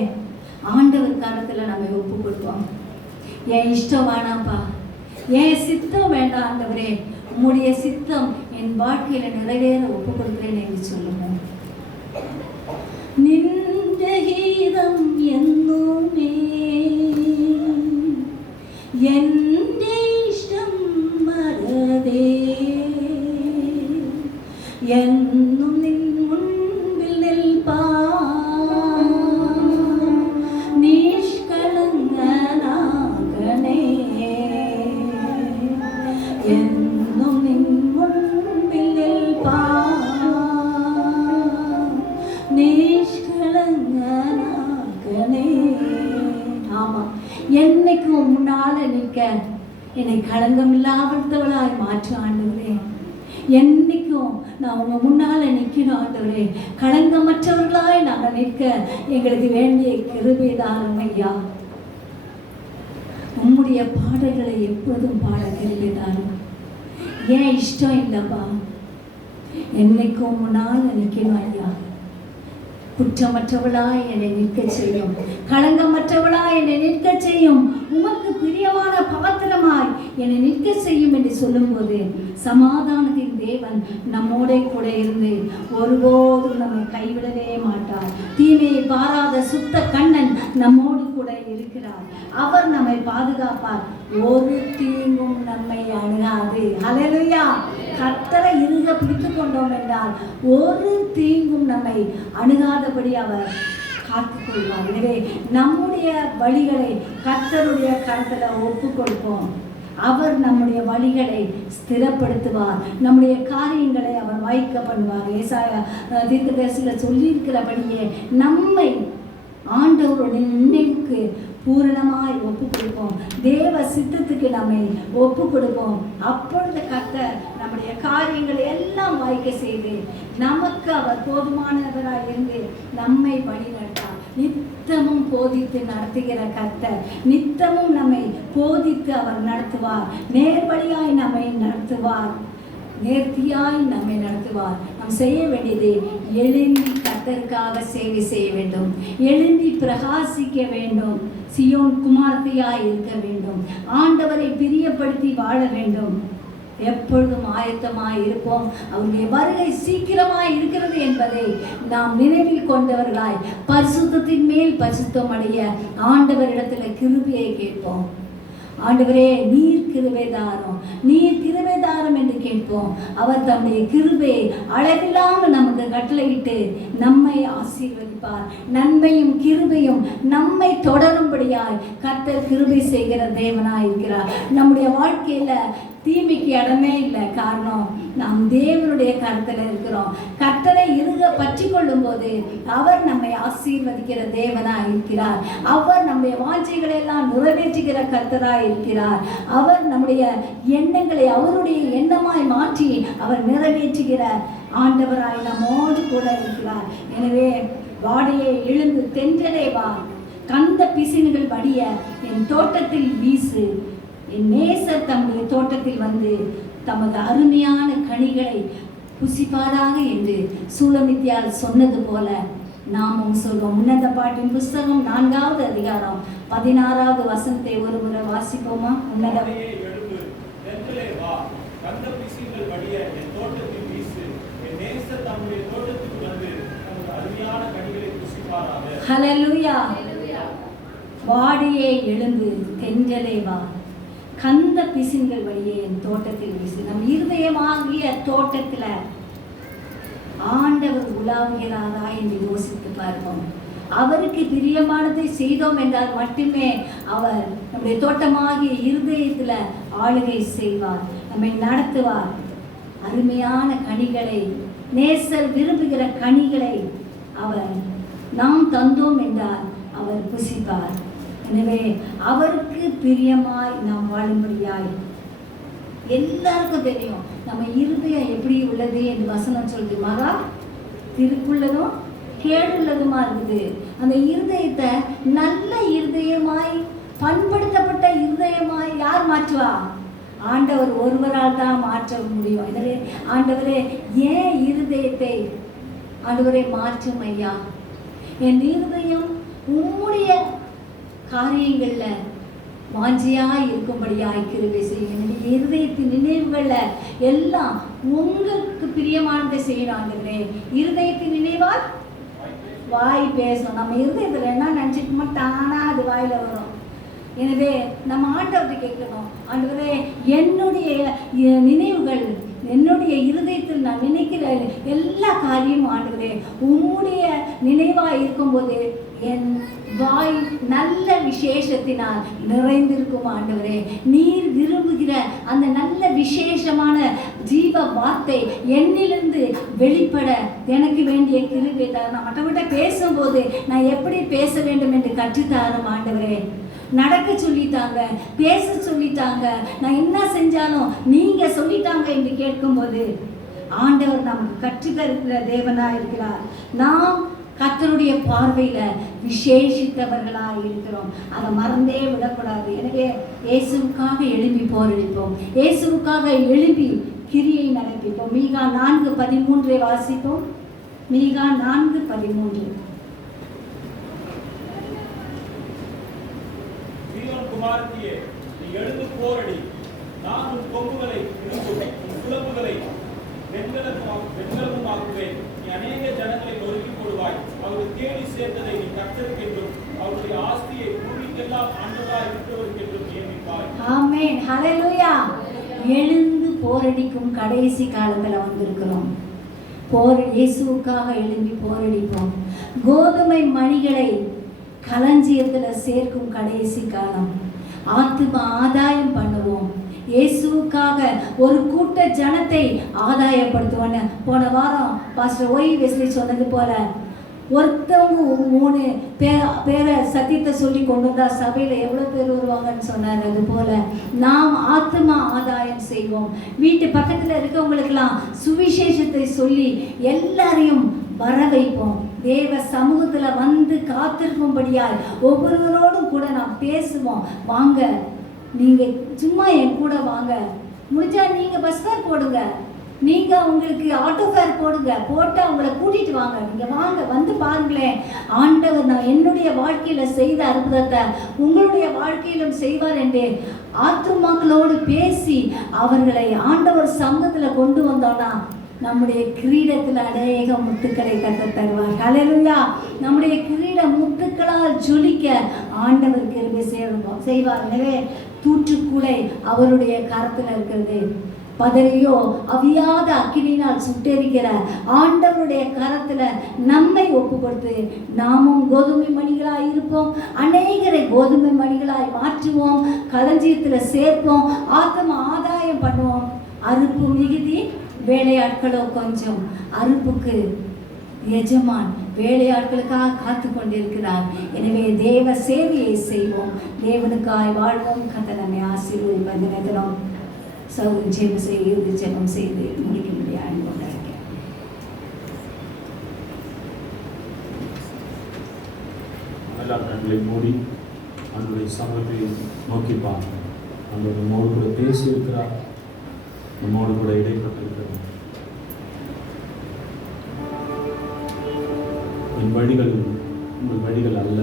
ஆண்டவர் காலத்தில் நம்ம ஒப்பு கொடுப்போம். என் இஷ்டம் வேணாம்ப்பா, என் சித்தம் வேண்டாம் ஆண்டவரே, உம்முடைய சித்தம் என் வாழ்க்கையில நிறைவேற ஒப்பு கொடுக்கிறேன் என்று சொல்லுவோம். நின்ற கீதம் என்னுமே என் இஷ்டம் மறதே என்னும் நின் முன்பில் நிற்பார் நிஷ்கலங்கனாகனே. ஆமா, என்னைக்கும் முன்னால நிற்க என்னை களங்கம் இல்லாதவளாய் மாற்று ஆண்டவரே. என்னைக்கும் நான் உங்க முன்னால நிற்கணும் ஆண்டவரே. களங்கமற்றவர்களாய் நாங்கள் நிற்க எங்களுக்கு வேண்டிய கிருபை தாரும் ஐயா. உம்முடைய பாடல்களை எப்போதும் பாட கிருபை தாரும். ஏன் இஷ்டம் இல்லப்பா, என்னைக்கும் முன்னால நிற்கணும் ஐயா. குற்றமற்றவளாய் என்னை நிற்க செய்யும், களங்கமற்றவளாய் என்னை நிற்க செய்யும், உமக்கு பிரியமான பாத்திரமாய் என்னை நிற்க செய்யும் என்று சொல்லும்போது சமாதானத்தின் தேவன் நம்மோட கூட இருந்து ஒருபோதும் நம்மை கைவிடவே மாட்டார். தீமையை பாராத சுத்த கண்ணன் நம்மோடு கூட இருக்கிறார். அவர் நம்மை பாதுகாப்பார். ஒரு தீங்கும் நம்மை அணுகாது. ஹல்லேலூயா. கர்த்தரை இறுக பிடித்துக் கொண்டோம் என்றால் ஒரு தீங்கும் நம்மை அணுகாதபடி அவர் காத்துக்கொள்வார். எனவே நம்முடைய வழிகளை கர்த்தருடைய கருத்துல ஒப்பு கொடுப்போம். அவர் நம்முடைய வழிகளை ஸ்திரப்படுத்துவார். நம்முடைய காரியங்களை அவர் வாய்க்க பண்ணுவார். ஏசாயா தீர்க்கதரிசியில் சொல்லியிருக்கிறபடியே நம்மை ஆண்டவருடைய நினைவுக்கு பூரணமாய் ஒப்பு கொடுப்போம். தேவ சித்தத்துக்கு நம்மை ஒப்பு கொடுப்போம். அப்பொழுது கர்த்தர் நம்முடைய காரியங்களை எல்லாம் வாய்க்க செய்து நமக்கு அவர் போதுமானவராய் இருந்து நம்மை வழி நடத்தார். நித்தமும் போதித்து நடத்துகிற கர்த்தர் நித்தமும் நம்மை போதித்து அவர் நடத்துவார். நேர்வழியாய் நம்மை நடத்துவார். நேர்த்தியாய் நம்மை நடத்துவார். நாம் செய்ய வேண்டியது எழுந்தி கர்த்தருக்காக சேவை செய்ய வேண்டும். எழுந்தி பிரகாசிக்க வேண்டும். சியோன் குமாரத்தியாய் இருக்க வேண்டும். ஆண்டவரை பிரியப்படுத்தி வாழ வேண்டும். எப்பொழுதும் ஆயத்தமாய் இருப்போம். அவருடைய வருகை சீக்கிரமாய் இருக்கிறது என்பதை நாம் நினைவில் கொண்டவர்களாய் பரிசுத்தத்தின் மேல் பரிசுத்தம் அடைய ஆண்டவரிடத்தில் கிருபையை கேட்போம். ஆண்டவரே, நீர் கிருபைதாரம், நீர் கிருபைதாரம் என்று கேட்போம். அவர் தம்முடைய கிருபை அளவில்லாமல் நமக்கு கட்டளையிட்டு நம்மை ஆசீர்வதிப்பார். நன்மையும் கிருபையும் நம்மை தொடரும்படியாய் கர்த்தர் கிருபை செய்கிற தேவனாய் இருக்கிறார். நம்முடைய வாழ்க்கையில தீமைக்கு இடமே இல்லை. காரணம், நாம் தேவனுடைய கருத்தில் இருக்கிறோம். கர்த்தரை இறுக பற்றி கொள்ளும் போது அவர் நம்மை ஆசீர்வதிக்கிற தேவனாய் இருக்கிறார். அவர் நம்முடைய வாஞ்சைகளை எல்லாம் நிறைவேற்றுகிற கர்த்தராய் இருக்கிறார். அவர் நம்முடைய எண்ணங்களை அவருடைய எண்ணமாய் மாற்றி அவர் நிறைவேற்றுகிற ஆண்டவராய் நம்மோடு கூட இருக்கிறார். எனவே வாடையை எழுந்து தென்றலே வா, கந்த பிசின்கள் வடிய என் தோட்டத்தில் வீசு. என் நேசர் தம்முடைய தோட்டத்தில் வந்து தமது அருமையான கனிகளை புசிப்பாராக என்று சூலமித்தியால் சொன்னது போல நாமும் சொல்வோம். உன்னத பாட்டின் புஸ்தகம் 4வது அதிகாரம் 16வது வசனத்தை ஒரு முறை வாசிப்போமா? உன்னத ஹல்லேலூயா. வாடியே எழுந்து தென்றலே வா, கந்த பிசின்கள் வழியே என் தோட்டத்தில் வீசு. நம் இருதயமாகிய தோட்டத்துல ஆண்டவர் உலாவுகிறாரா என்று யோசித்து பார்ப்போம். அவருக்கு பிரியமானதை செய்தோம் என்றால் மட்டுமே அவர் நம்முடைய தோட்டமாகிய இருதயத்துல ஆளுகை செய்வார், நம்மை நடத்துவார். அருமையான கனிகளை, நேசர் விரும்புகிற கனிகளை அவர் நாம் தந்தோம் என்றால் அவர் புசிப்பார். எனவே அவருக்கு பிரியமாய் நாம் வாழும்படியாய் எல்லாருக்கும் தெரியும் நம்ம இருதயம் எப்படி உள்ளது என்று வசனம் சொல்லுது. மகா திருக்குள்ளதும் கேடுள்ளதுமா இருக்குது. அந்த இருதயத்தை நல்ல இருதயமாய் பண்படுத்தப்பட்ட இருதயமாய் யார் மாற்றுவா? ஆண்டவர் ஒருவரால் தான் மாற்ற முடியும். எனவே ஆண்டவரே, ஏன் இருதயத்தை ஆண்டவரை மாற்றும் ஐயா. என் இருதயம் உம்முடைய காரியங்கள்ல வாஞ்சியாய் இருக்கும்படியாய் கிருபை செய்யும். என்னுடைய இருதயத்தின் நினைவுகள்ல எல்லாம் உங்களுக்கு பிரியமானதை செய்யறாங்களே. இருதயத்தின் நினைவால் வாய் பேசணும். நம்ம இருதயத்துல என்ன நினைச்சிட்டோமோ தானா அது வாயில வரும். எனவே நம்ம ஆண்டவர்கிட்ட கேட்கணும், ஆண்டவரே, என்னுடைய நினைவுகள், என்னுடைய இருதயத்தில் நான் நினைக்கிற எல்லா காரியமும் ஆண்டவரே உம்முடைய நினைவாய் இருக்கும்போது என் வாய் நல்ல விசேஷத்தினால் நிறைந்திருக்கும். ஆண்டவரே, நீர் விரும்புகிற அந்த நல்ல விசேஷ ஜீவ வார்த்தை என்னிலிருந்து வெளிப்பட எனக்கு வேண்டிய கிருபை தாரும். நான் மற்றவர்கிட்ட பேசும்போது நான் எப்படி பேச வேண்டும் என்று கற்றுத்தாரும் ஆண்டவரே. நடக்க சொல்லிட்டாங்க, பேச சொல்லிட்டாங்க, நான் என்ன செஞ்சாலும் நீங்க சொல்லிட்டாங்க என்று கேட்கும்போது ஆண்டவர் நமக்கு கற்றுத்தருகிற தேவனாய் இருக்கிறார். நாம் கர்த்தருடைய பார்வையில விசேஷித்தவர்களாக இருக்கிறோம். அதை மறந்தே விடக்கூடாது. எனவே இயேசுவுக்காக எழும்பி போரடிப்போம், இயேசுவுக்காக எழும்பி கிரியை நடப்பிப்போம். மீகா 4:13 வாசிப்போம். மீகா 4:13. குமாரத்தியே, நீ எழுந்து போரடி, நான் உன் கொம்புகளை திரும்பும், உன் குளம்புகளை வெண்கலமுமாக்குவேன். நீ அநேக ஜனங்களை நொறுக்கி போடுவாய். அவர்கள் தேடி சேர்த்ததை நீ கர்த்தருக்கென்றும் அவருடைய ஆஸ்தியை பூமிக்கெல்லாம் ஆண்டவராய் இருக்கிறவருக்கென்றும் நியமிப்பாய். ஆமென், ஹல்லேலூயா. எழுந்து போரடிக்கும் கடைசி காலத்துல வந்திருக்கிறோம். இயேசுவுக்காக எழும்பி போரடிப்போம். கோதுமை மணிகளை களஞ்சியத்துல சேர்க்கும் கடைசி காலம். ஆத்தும ஆதாயம் பண்ணுவோம். இயேசுவுக்காக ஒரு கூட்ட ஜனத்தை ஆதாயப்படுத்துவான்னு போன வாரம் பாஸ்டர் ஒய் வெஸ்லி சொன்னது போல, ஒருத்தவங்க 3 பேரை சத்தியத்தை சொல்லி கொண்டு வந்தா சபையில எவ்வளவு பேர் வருவாங்கன்னு சொன்னார். அது போல நாம் ஆத்மா ஆதாயம் செய்வோம். வீட்டு பக்கத்துல இருக்கவங்களுக்கெல்லாம் சுவிசேஷத்தை சொல்லி எல்லாரையும் வர வைப்போம். தேவ சமூகத்துல வந்து காத்திருக்கும்படியாய் ஒவ்வொருவரோடும் கூட நாம் பேசுவோம். வாங்க, நீங்க சும்மா என் கூட வாங்க, முடிஞ்சா நீங்க பஸ் ஃபேர் போடுங்க, நீங்க உங்களுக்கு ஆட்டோ ஃபேர் போடுங்க, போட்டு அவங்கள கூட்டிட்டு வாங்க, நீங்க வாங்க, வந்து பாருங்களேன். ஆண்டவர் நான் என்னுடைய வாழ்க்கையில செய்த அற்புதத்தை உங்களுடைய வாழ்க்கையிலும் செய்வார் என்று ஆத்துமாக்களோடு பேசி அவர்களை ஆண்டவர் சமூகத்துல கொண்டு வந்தோம்னா நம்முடைய கிரீடத்தில் அநேக முத்துக்களை கற்றுத் தருவார். ஹல்லேலூயா. நம்முடைய கிரீட முத்துக்களால் ஜொலிக்க ஆண்டவர் கிருபை செய்வார். எனவே தூற்றுக்கூடை அவருடைய கரத்தில் இருக்கிறது. பதறியோ அவியாத அக்கினியினால் சுட்டெரிக்கிற ஆண்டவருடைய கரத்துல நம்மை ஒப்பு கொடுத்து நாமும் கோதுமை மணிகளாய் இருப்போம். அநேகரை கோதுமை மணிகளாய் மாற்றுவோம், களஞ்சியத்துல சேர்ப்போம், ஆத்ம ஆதாயம் பண்ணுவோம். அறுப்பு மிகுதி, வேலையாட்களோ கொஞ்சம். அறுப்புக்கு எஜமான் வேலையாட்களுக்காக காத்து கொண்டிருக்கிறார். எனவே தேவ சேவையை செய்வோம், தேவனுக்காய் வாழ்வோம். கர்த்தர் நம்மை ஆசீர்வதிப்பதினோம். சௌரி ஜெபம் செய்து முடிக்கும்படி அனுப்பியிருக்கேன். எல்லா கண்களை மூடி அன்றைய சமூகத்தை நோக்கி பார்க்கணும். அந்த நம்மோடு கூட பேசி இருக்கிறார், நம்மோடு கூட இடைப்பட்டிருக்கிறார். என் வழிகள் உங்கள் வழிகள் அல்ல,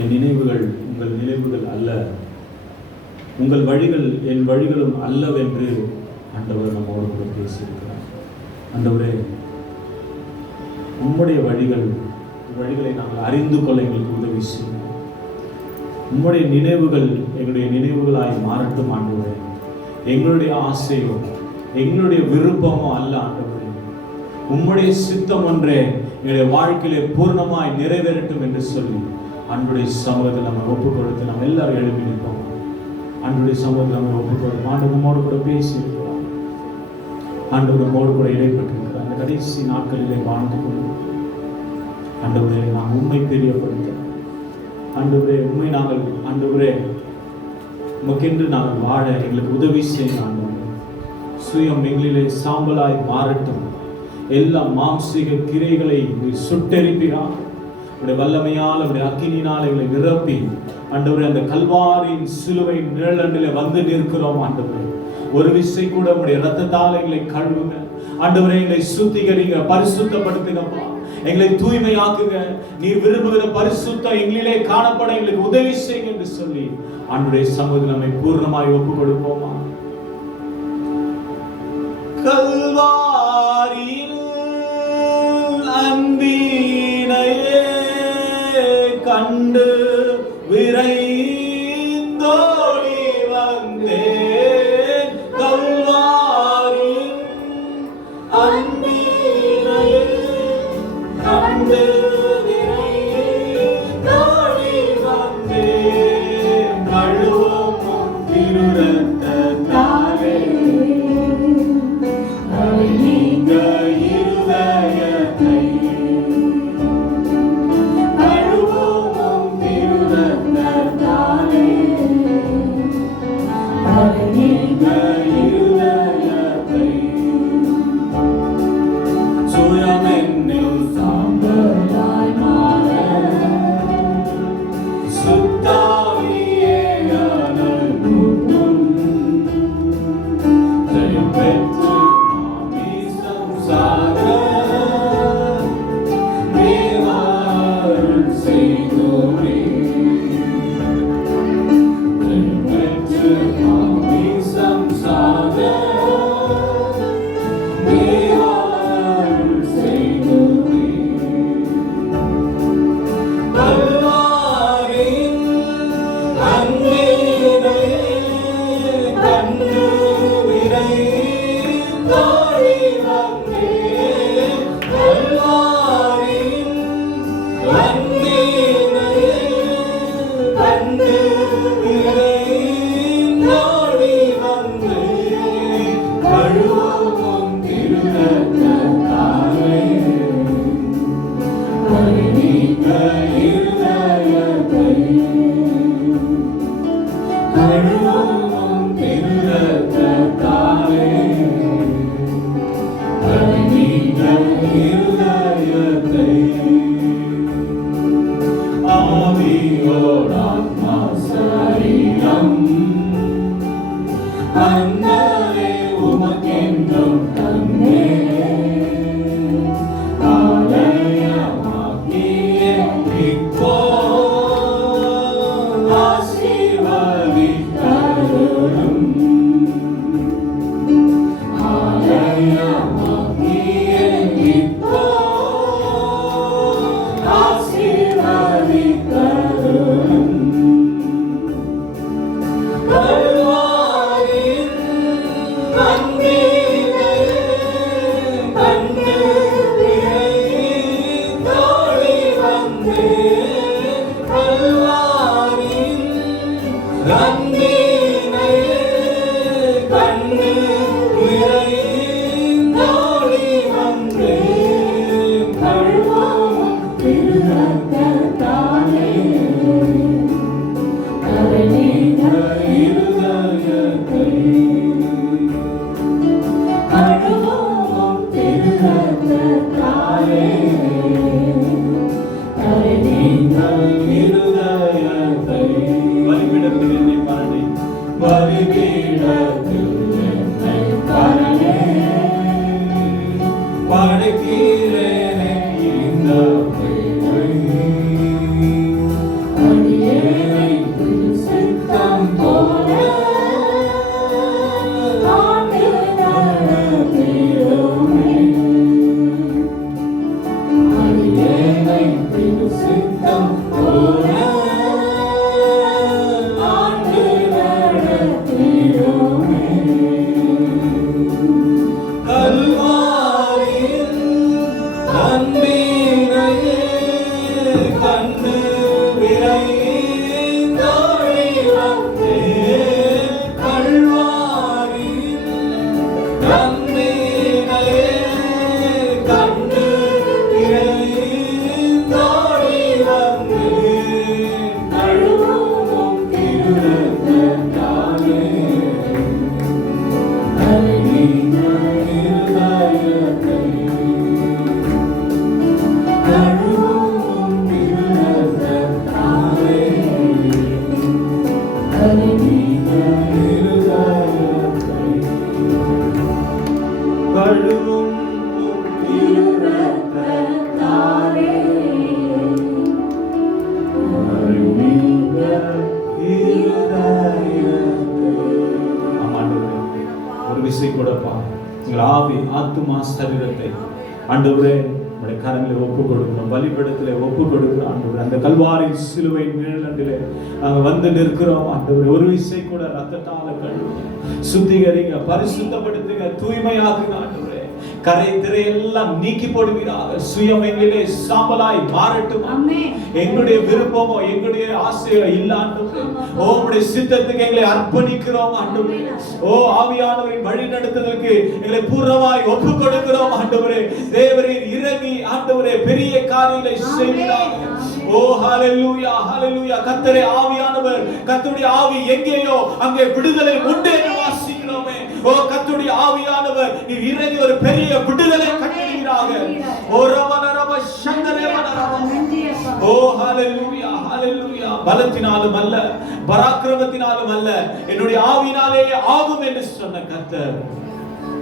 என் நினைவுகள் உங்கள் நினைவுகள் அல்ல, உங்கள் வழிகள் என் வழிகளும் அல்லவென்று ஆண்டவர் நம்மோடு கூட பேசியிருக்கிறார். ஆண்டவரே, உம்முடைய வழிகளை நாங்கள் அறிந்து கொள்ள எங்களுக்கு உதவி செய்யும். உம்முடைய நினைவுகள் எங்களுடைய நினைவுகளாய் மாறட்டும் ஆண்டவரே. எங்களுடைய ஆசையோ எங்களுடைய விருப்பமோ அல்ல ஆண்டவரே, உம்முடைய சித்தம் ஒன்றே எங்களுடைய வாழ்க்கையிலே பூர்ணமாய் நிறைவேறட்டும் என்று சொல்லி அன்றைய சமூகத்தில் நம்ம ஒப்பு கொடுத்து நம்ம எல்லாரும் எழுப்பி நிற்போம். அன்றைய சமூகத்தில் நம்ம ஒப்பு கொடுத்து ஆண்டவர் நம்மோடு கூட பேசி இருக்கிறார். ஆண்டவர் நம்மோடு கூட இடைப்பட்டிருக்கிறார். அந்த கடைசி நாட்களிலே வாழ்ந்து கொண்டு ஆண்டவரே நாம் உண்மை தெரியப்படுத்த, ஆண்டவரே உண்மை நாங்கள் ஆண்டவரே உமக்கென்று நாங்கள் வாழ எங்களுக்கு உதவி செய்ய ஆண்டவரே. சுயம் எங்களிலே சாம்பலாய் மாறட்டும். எல்லா மாம்சீக கிரைகளை சுட்டெரிப்பினார் உடைய வல்லமையால் உடைய அக்கினியினால் எங்களை நிரப்பி ஆண்டவரே அந்த கல்வாரியின் சிலுவை நிழலிலே வந்து நிற்கிறோம். ஆண்டவரே ஒரு விசை கூட உடைய இரத்தத்தால் எங்களை கழுவுங்க ஆண்டவரே. எங்களை சுத்திகரிங்க, பரிசுத்தப்படுத்துங்கப்பா, எங்களை தூய்மையாக்குங்க. நீர் விரும்புகிற பரிசுத்தம் எங்களிலே காணப்பட எங்களுக்கு உதவி செய்யுங்க என்று சொல்லி ஆண்டவரே சமூகத்தில் நம்மை பூர்ணமாய் ஒப்பு கொடுப்போமா. கல்வாரியில் அன்பினையே கண்டு விரைந்தோடி வந்தேன். கல்வாரியில் அன்பினையே கண்டு விரைந்தோடி வந்தேன். ஆவியோடாத்மா சரீரம் அன்னரே உமக்கென்றும் தந்தே ஆலயமாக்கிய இப்போ ஆசீர்வதித்தருளும் ஆலயமாக்கிய இப்போ ஆசீர்வதித்தருளும் கல்வாரியின் அன்பினை கண்டு விரைந்தோடி வந்தேன். கல்வாரியின் அன்பினை கண்டு விரைந்தோடி வந்தேன். கழுவும் திருரத்தத்தாலே கருணைந்த இருதயத்தை கழுவும் திருரத்தத்தாலே கருணைந்த இருதயத்தை பலிபீடத்தில் என்னை பாருங்கள். பலிபீடத்தில் என்னை படைக்கிறேனே இந்த வேளை. அடியேனை திரு சித்தம் போல ஆண்டு நடத்திடுமே. அடியேனை திரு சித்தம் போல ஆண்டு நடத்திடுமே. கல்வாரியின் அன்பினையே கண்டு விரைந்தோடி வந்தேன். கல்வாரியின் அன்பினையே கண்டு விரைந்தோடி வந்தேன். கழுவும் திருரத்தத்தாலே கருணைந்த இருதயத்தை கழுவும் திருரத்தத்தாலே கருணைந்த இருதயத்தை கழுவும் திருரத்தத்தாலே கருணைந்த இருதயத்தை. ஆமாண்டவரே, ஒரு விசை கூடப்பா எங்கள் ஆவி ஆத்துமா சரீரத்தை ஆண்டவரே உடைய கரங்களை ஒப்பு கொடுக்கிறோம். பலிபீடத்திலே ஒப்பு கொடுக்கிறோம் ஆண்டவரே. அந்த கல்வாரி சிலுவை நிழலிலே நாங்கள் வந்து நிற்கிறோம் ஆண்டவரே. ஒரு விசை கூட ரத்தத்தால கழுவுங்க, சுத்திகரிங்க, பரிசுத்தப்படுத்துங்க, தூய்மையாக்குங்க ஆண்டவரே. கரை திரை எல்லாம் நீக்கி போடுவீராக. சுயம் எங்களிலே சாம்பலாய் மாறட்டும். எங்களுடைய விருப்பமோ எங்களுடைய ஆசையோ இல்ல ஆண்டவரே. ஓ உம்முடைய சித்தத்துக்கு எங்களை அர்ப்பணிக்கிறோம் ஆண்டவரே. ஓ ஆவியானவரின் வழி நடத்துதலுக்கு எங்களை பூர்ணமாய் ஒப்பு கொடுக்கிறோம் ஆண்டவரே. தேவரீர் இறங்கி ஆண்டவரே பெரிய காரியங்களை செய்வீராக. ஓ ஹalleluya ஹalleluya. கர்த்தரே ஆவியானவர், கர்த்தருடைய ஆவி எங்கேயோ அங்கே விடுதலை உண்டு என்று வாசிக்கிறோமே. ஓ கர்த்தருடைய ஆவியானவர் நீர் இறங்கி ஒரு பெரிய விடுதலை கட்டளையிடாக. ஓ ரவனரவ சங்கரேவனரவ. ஓ ஹalleluya ஹalleluya. பலத்தினாலும் அல்ல, பராக்கிரமத்தினாலும் அல்ல, என்னுடைய ஆவியினாலே ஆகும் என்று சொன்ன கர்த்தர்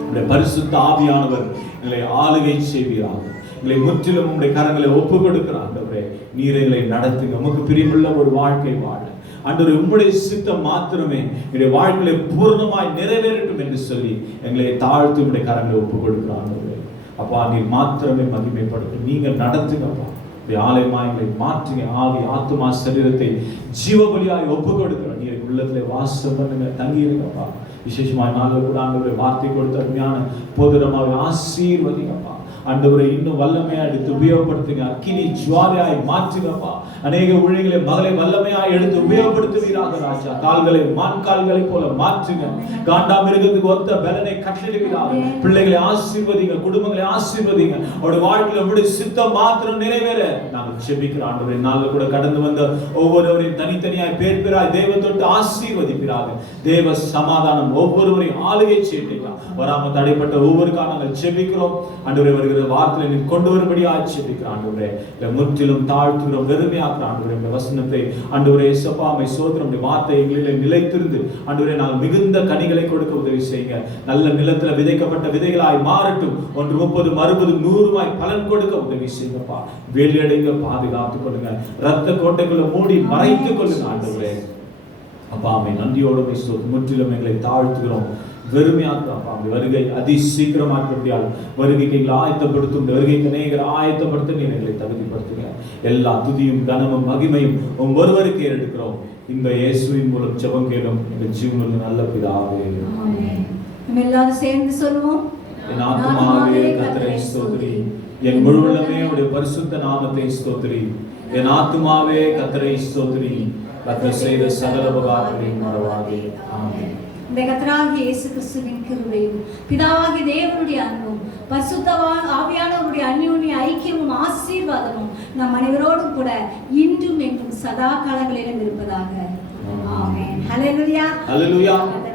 உம்முடைய பரிசுத்த ஆவியானவர் எங்களை ஆளுகை செய்வீராக. எங்களை முற்றிலும் உம்முடைய கரங்களை ஒப்பு கொடுக்கிறார் ஆண்டவரே. நீர் எங்களை நடத்துங்க. உமக்கு பிரியமுள்ள ஒரு வாழ்க்கை வாழ ஆண்டவரே உம்முடைய சித்தம் மாத்திரமே என்னுடைய வாழ்க்கையை பூர்ணமாய் நிறைவேறட்டும் என்று சொல்லி எங்களை தாழ்த்தி உம்முடைய கரங்களை ஒப்பு கொடுக்கிறார் ஆண்டவரே. அப்பா நீர் மாத்திரமே மகிமைப்படுத்தும். நீங்க நடத்துங்கப்பா. ஆலயமாய் எங்களை மாற்றுங்க. ஆவி ஆத்துமா சரீரத்தை ஜீவபலியாய் ஒப்பு கொடுக்கிறோம். நீர் உள்ளத்திலே வாசம் பண்ணுங்க, தங்கி இருங்கப்பா. விசேஷமாய் நாங்கள் கூட ஆண்டவரை வார்த்தை கொடுத்த அருமையான போதுரமாவை ஆசீர்வதிங்கப்பா. ஆண்டவரை இன்னும் வல்லமையா எடுத்து உபயோகப்படுத்துங்க. அக்கினி ஜுவாலையாய் மாற்றுங்கப்பா. அநேக ஊழியர்களை மகளை வல்லமையாய் எடுத்து உபயோகப்படுத்துவீராக ராஜா. கால்களை மான் கால்களை போல மாற்றுங்க. காண்டா மிருகத்துக்கு ஒத்த பலனை கட்டளையிடுவீராக. பிள்ளைகளை ஆசீர்வதிங்க, குடும்பங்களை ஆசீர்வதிங்க. அவருடைய வாழ்க்கையில் உங்களுடைய சித்தம் மாத்திரம் நிறைவேற நாங்கள் ஜெபிக்கிறோம் ஆண்டவரே. நாங்கள் கூட கடந்து வந்த ஒவ்வொருவரையும் தனித்தனியாய் பேர் பேராய் தேவ தொட்டு ஆசீர்வதிப்பீராக. தேவ சமாதானம் ஒவ்வொருவரையும் ஆளுகை செய்வீங்க. வராம தடைப்பட்ட ஒவ்வொருக்காக நாங்கள் ஜெபிக்கிறோம் ஆண்டவரே. வருகிற ஆண்டவரே வார்த்தையை நீர் கொண்டு வரும்படி ஆட்சேபிக்கிற ஆண்டவரே இல்லை முற்றிலும் தாழ்த்துகிறோம், வெறுமையாக்குற ஆண்டவரே இந்த வசனத்தை ஆண்டவரே சப்பாமை சோதரம் வார்த்தை எங்களில் நிலைத்திருந்து ஆண்டவரே நாங்கள் மிகுந்த கனிகளை கொடுக்க உதவி செய்யுங்க. நல்ல நிலத்துல விதைக்கப்பட்ட விதைகளாய் மாறட்டும், 1 30 60 100 பலன் கொடுக்க உதவி செய்யுங்கப்பா. வேலையடைங்க, பாதுகாத்துக் கொள்ளுங்க, ரத்த கோட்டைக்குள்ள மூடி மறைத்துக் கொள்ளுங்க ஆண்டவரே. அப்பா அவை நன்றியோடு முற்றிலும் எங்களை தாழ்த்துகிறோம், வெறுமையாக்குறோம். அப்பா வருகை அதி சீக்கிரமாக்கப்படியால் வருகைக்கு எங்களை ஆயத்தப்படுத்தும், இந்த வருகைக்கு அநேகர் ஆயத்தப்படுத்த நீர் எங்களை தகுதிப்படுத்துங்க. எல்லா துதியும் கனமும் மகிமையும் ஒவ்வொருவருக்கு ஏறெடுக்கிறோம். இந்த இயேசுவின் மூலம் ஜெபம் கேளும் எங்கள் ஜீவனுள்ள நல்ல பிதாவே. நம்ம எல்லாரும் சேர்ந்து சொல்லுவோம். என் ஆத்துமாவே கர்த்தரை ஸ்தோத்திரி, என் முழு உள்ளமே உடைய பரிசுத்த நாமத்தை ஸ்தோத்திரி. என் ஆத்துமாவே கர்த்தரை ஸ்தோத்திரி, கர்த்தர் செய்த சகல உபகாரங்களையும் மறவாதே. ஆமென். இந்த கர்த்தராகிய இயேசு கிறிஸ்துவின் கிருபையும் பிதாவாகிய தேவனுடைய அன்பும் பரிசுத்த ஆவியானவருடைய அந்யோன்ய ஐக்கியமும் ஆசீர்வாதமும் நம் அனைவரோடும் கூட இன்றும் என்றும் சதா காலங்களிலும் இருப்பதாக. ஆமென். ஹல்லேலூயா. ஹல்லேலூயா.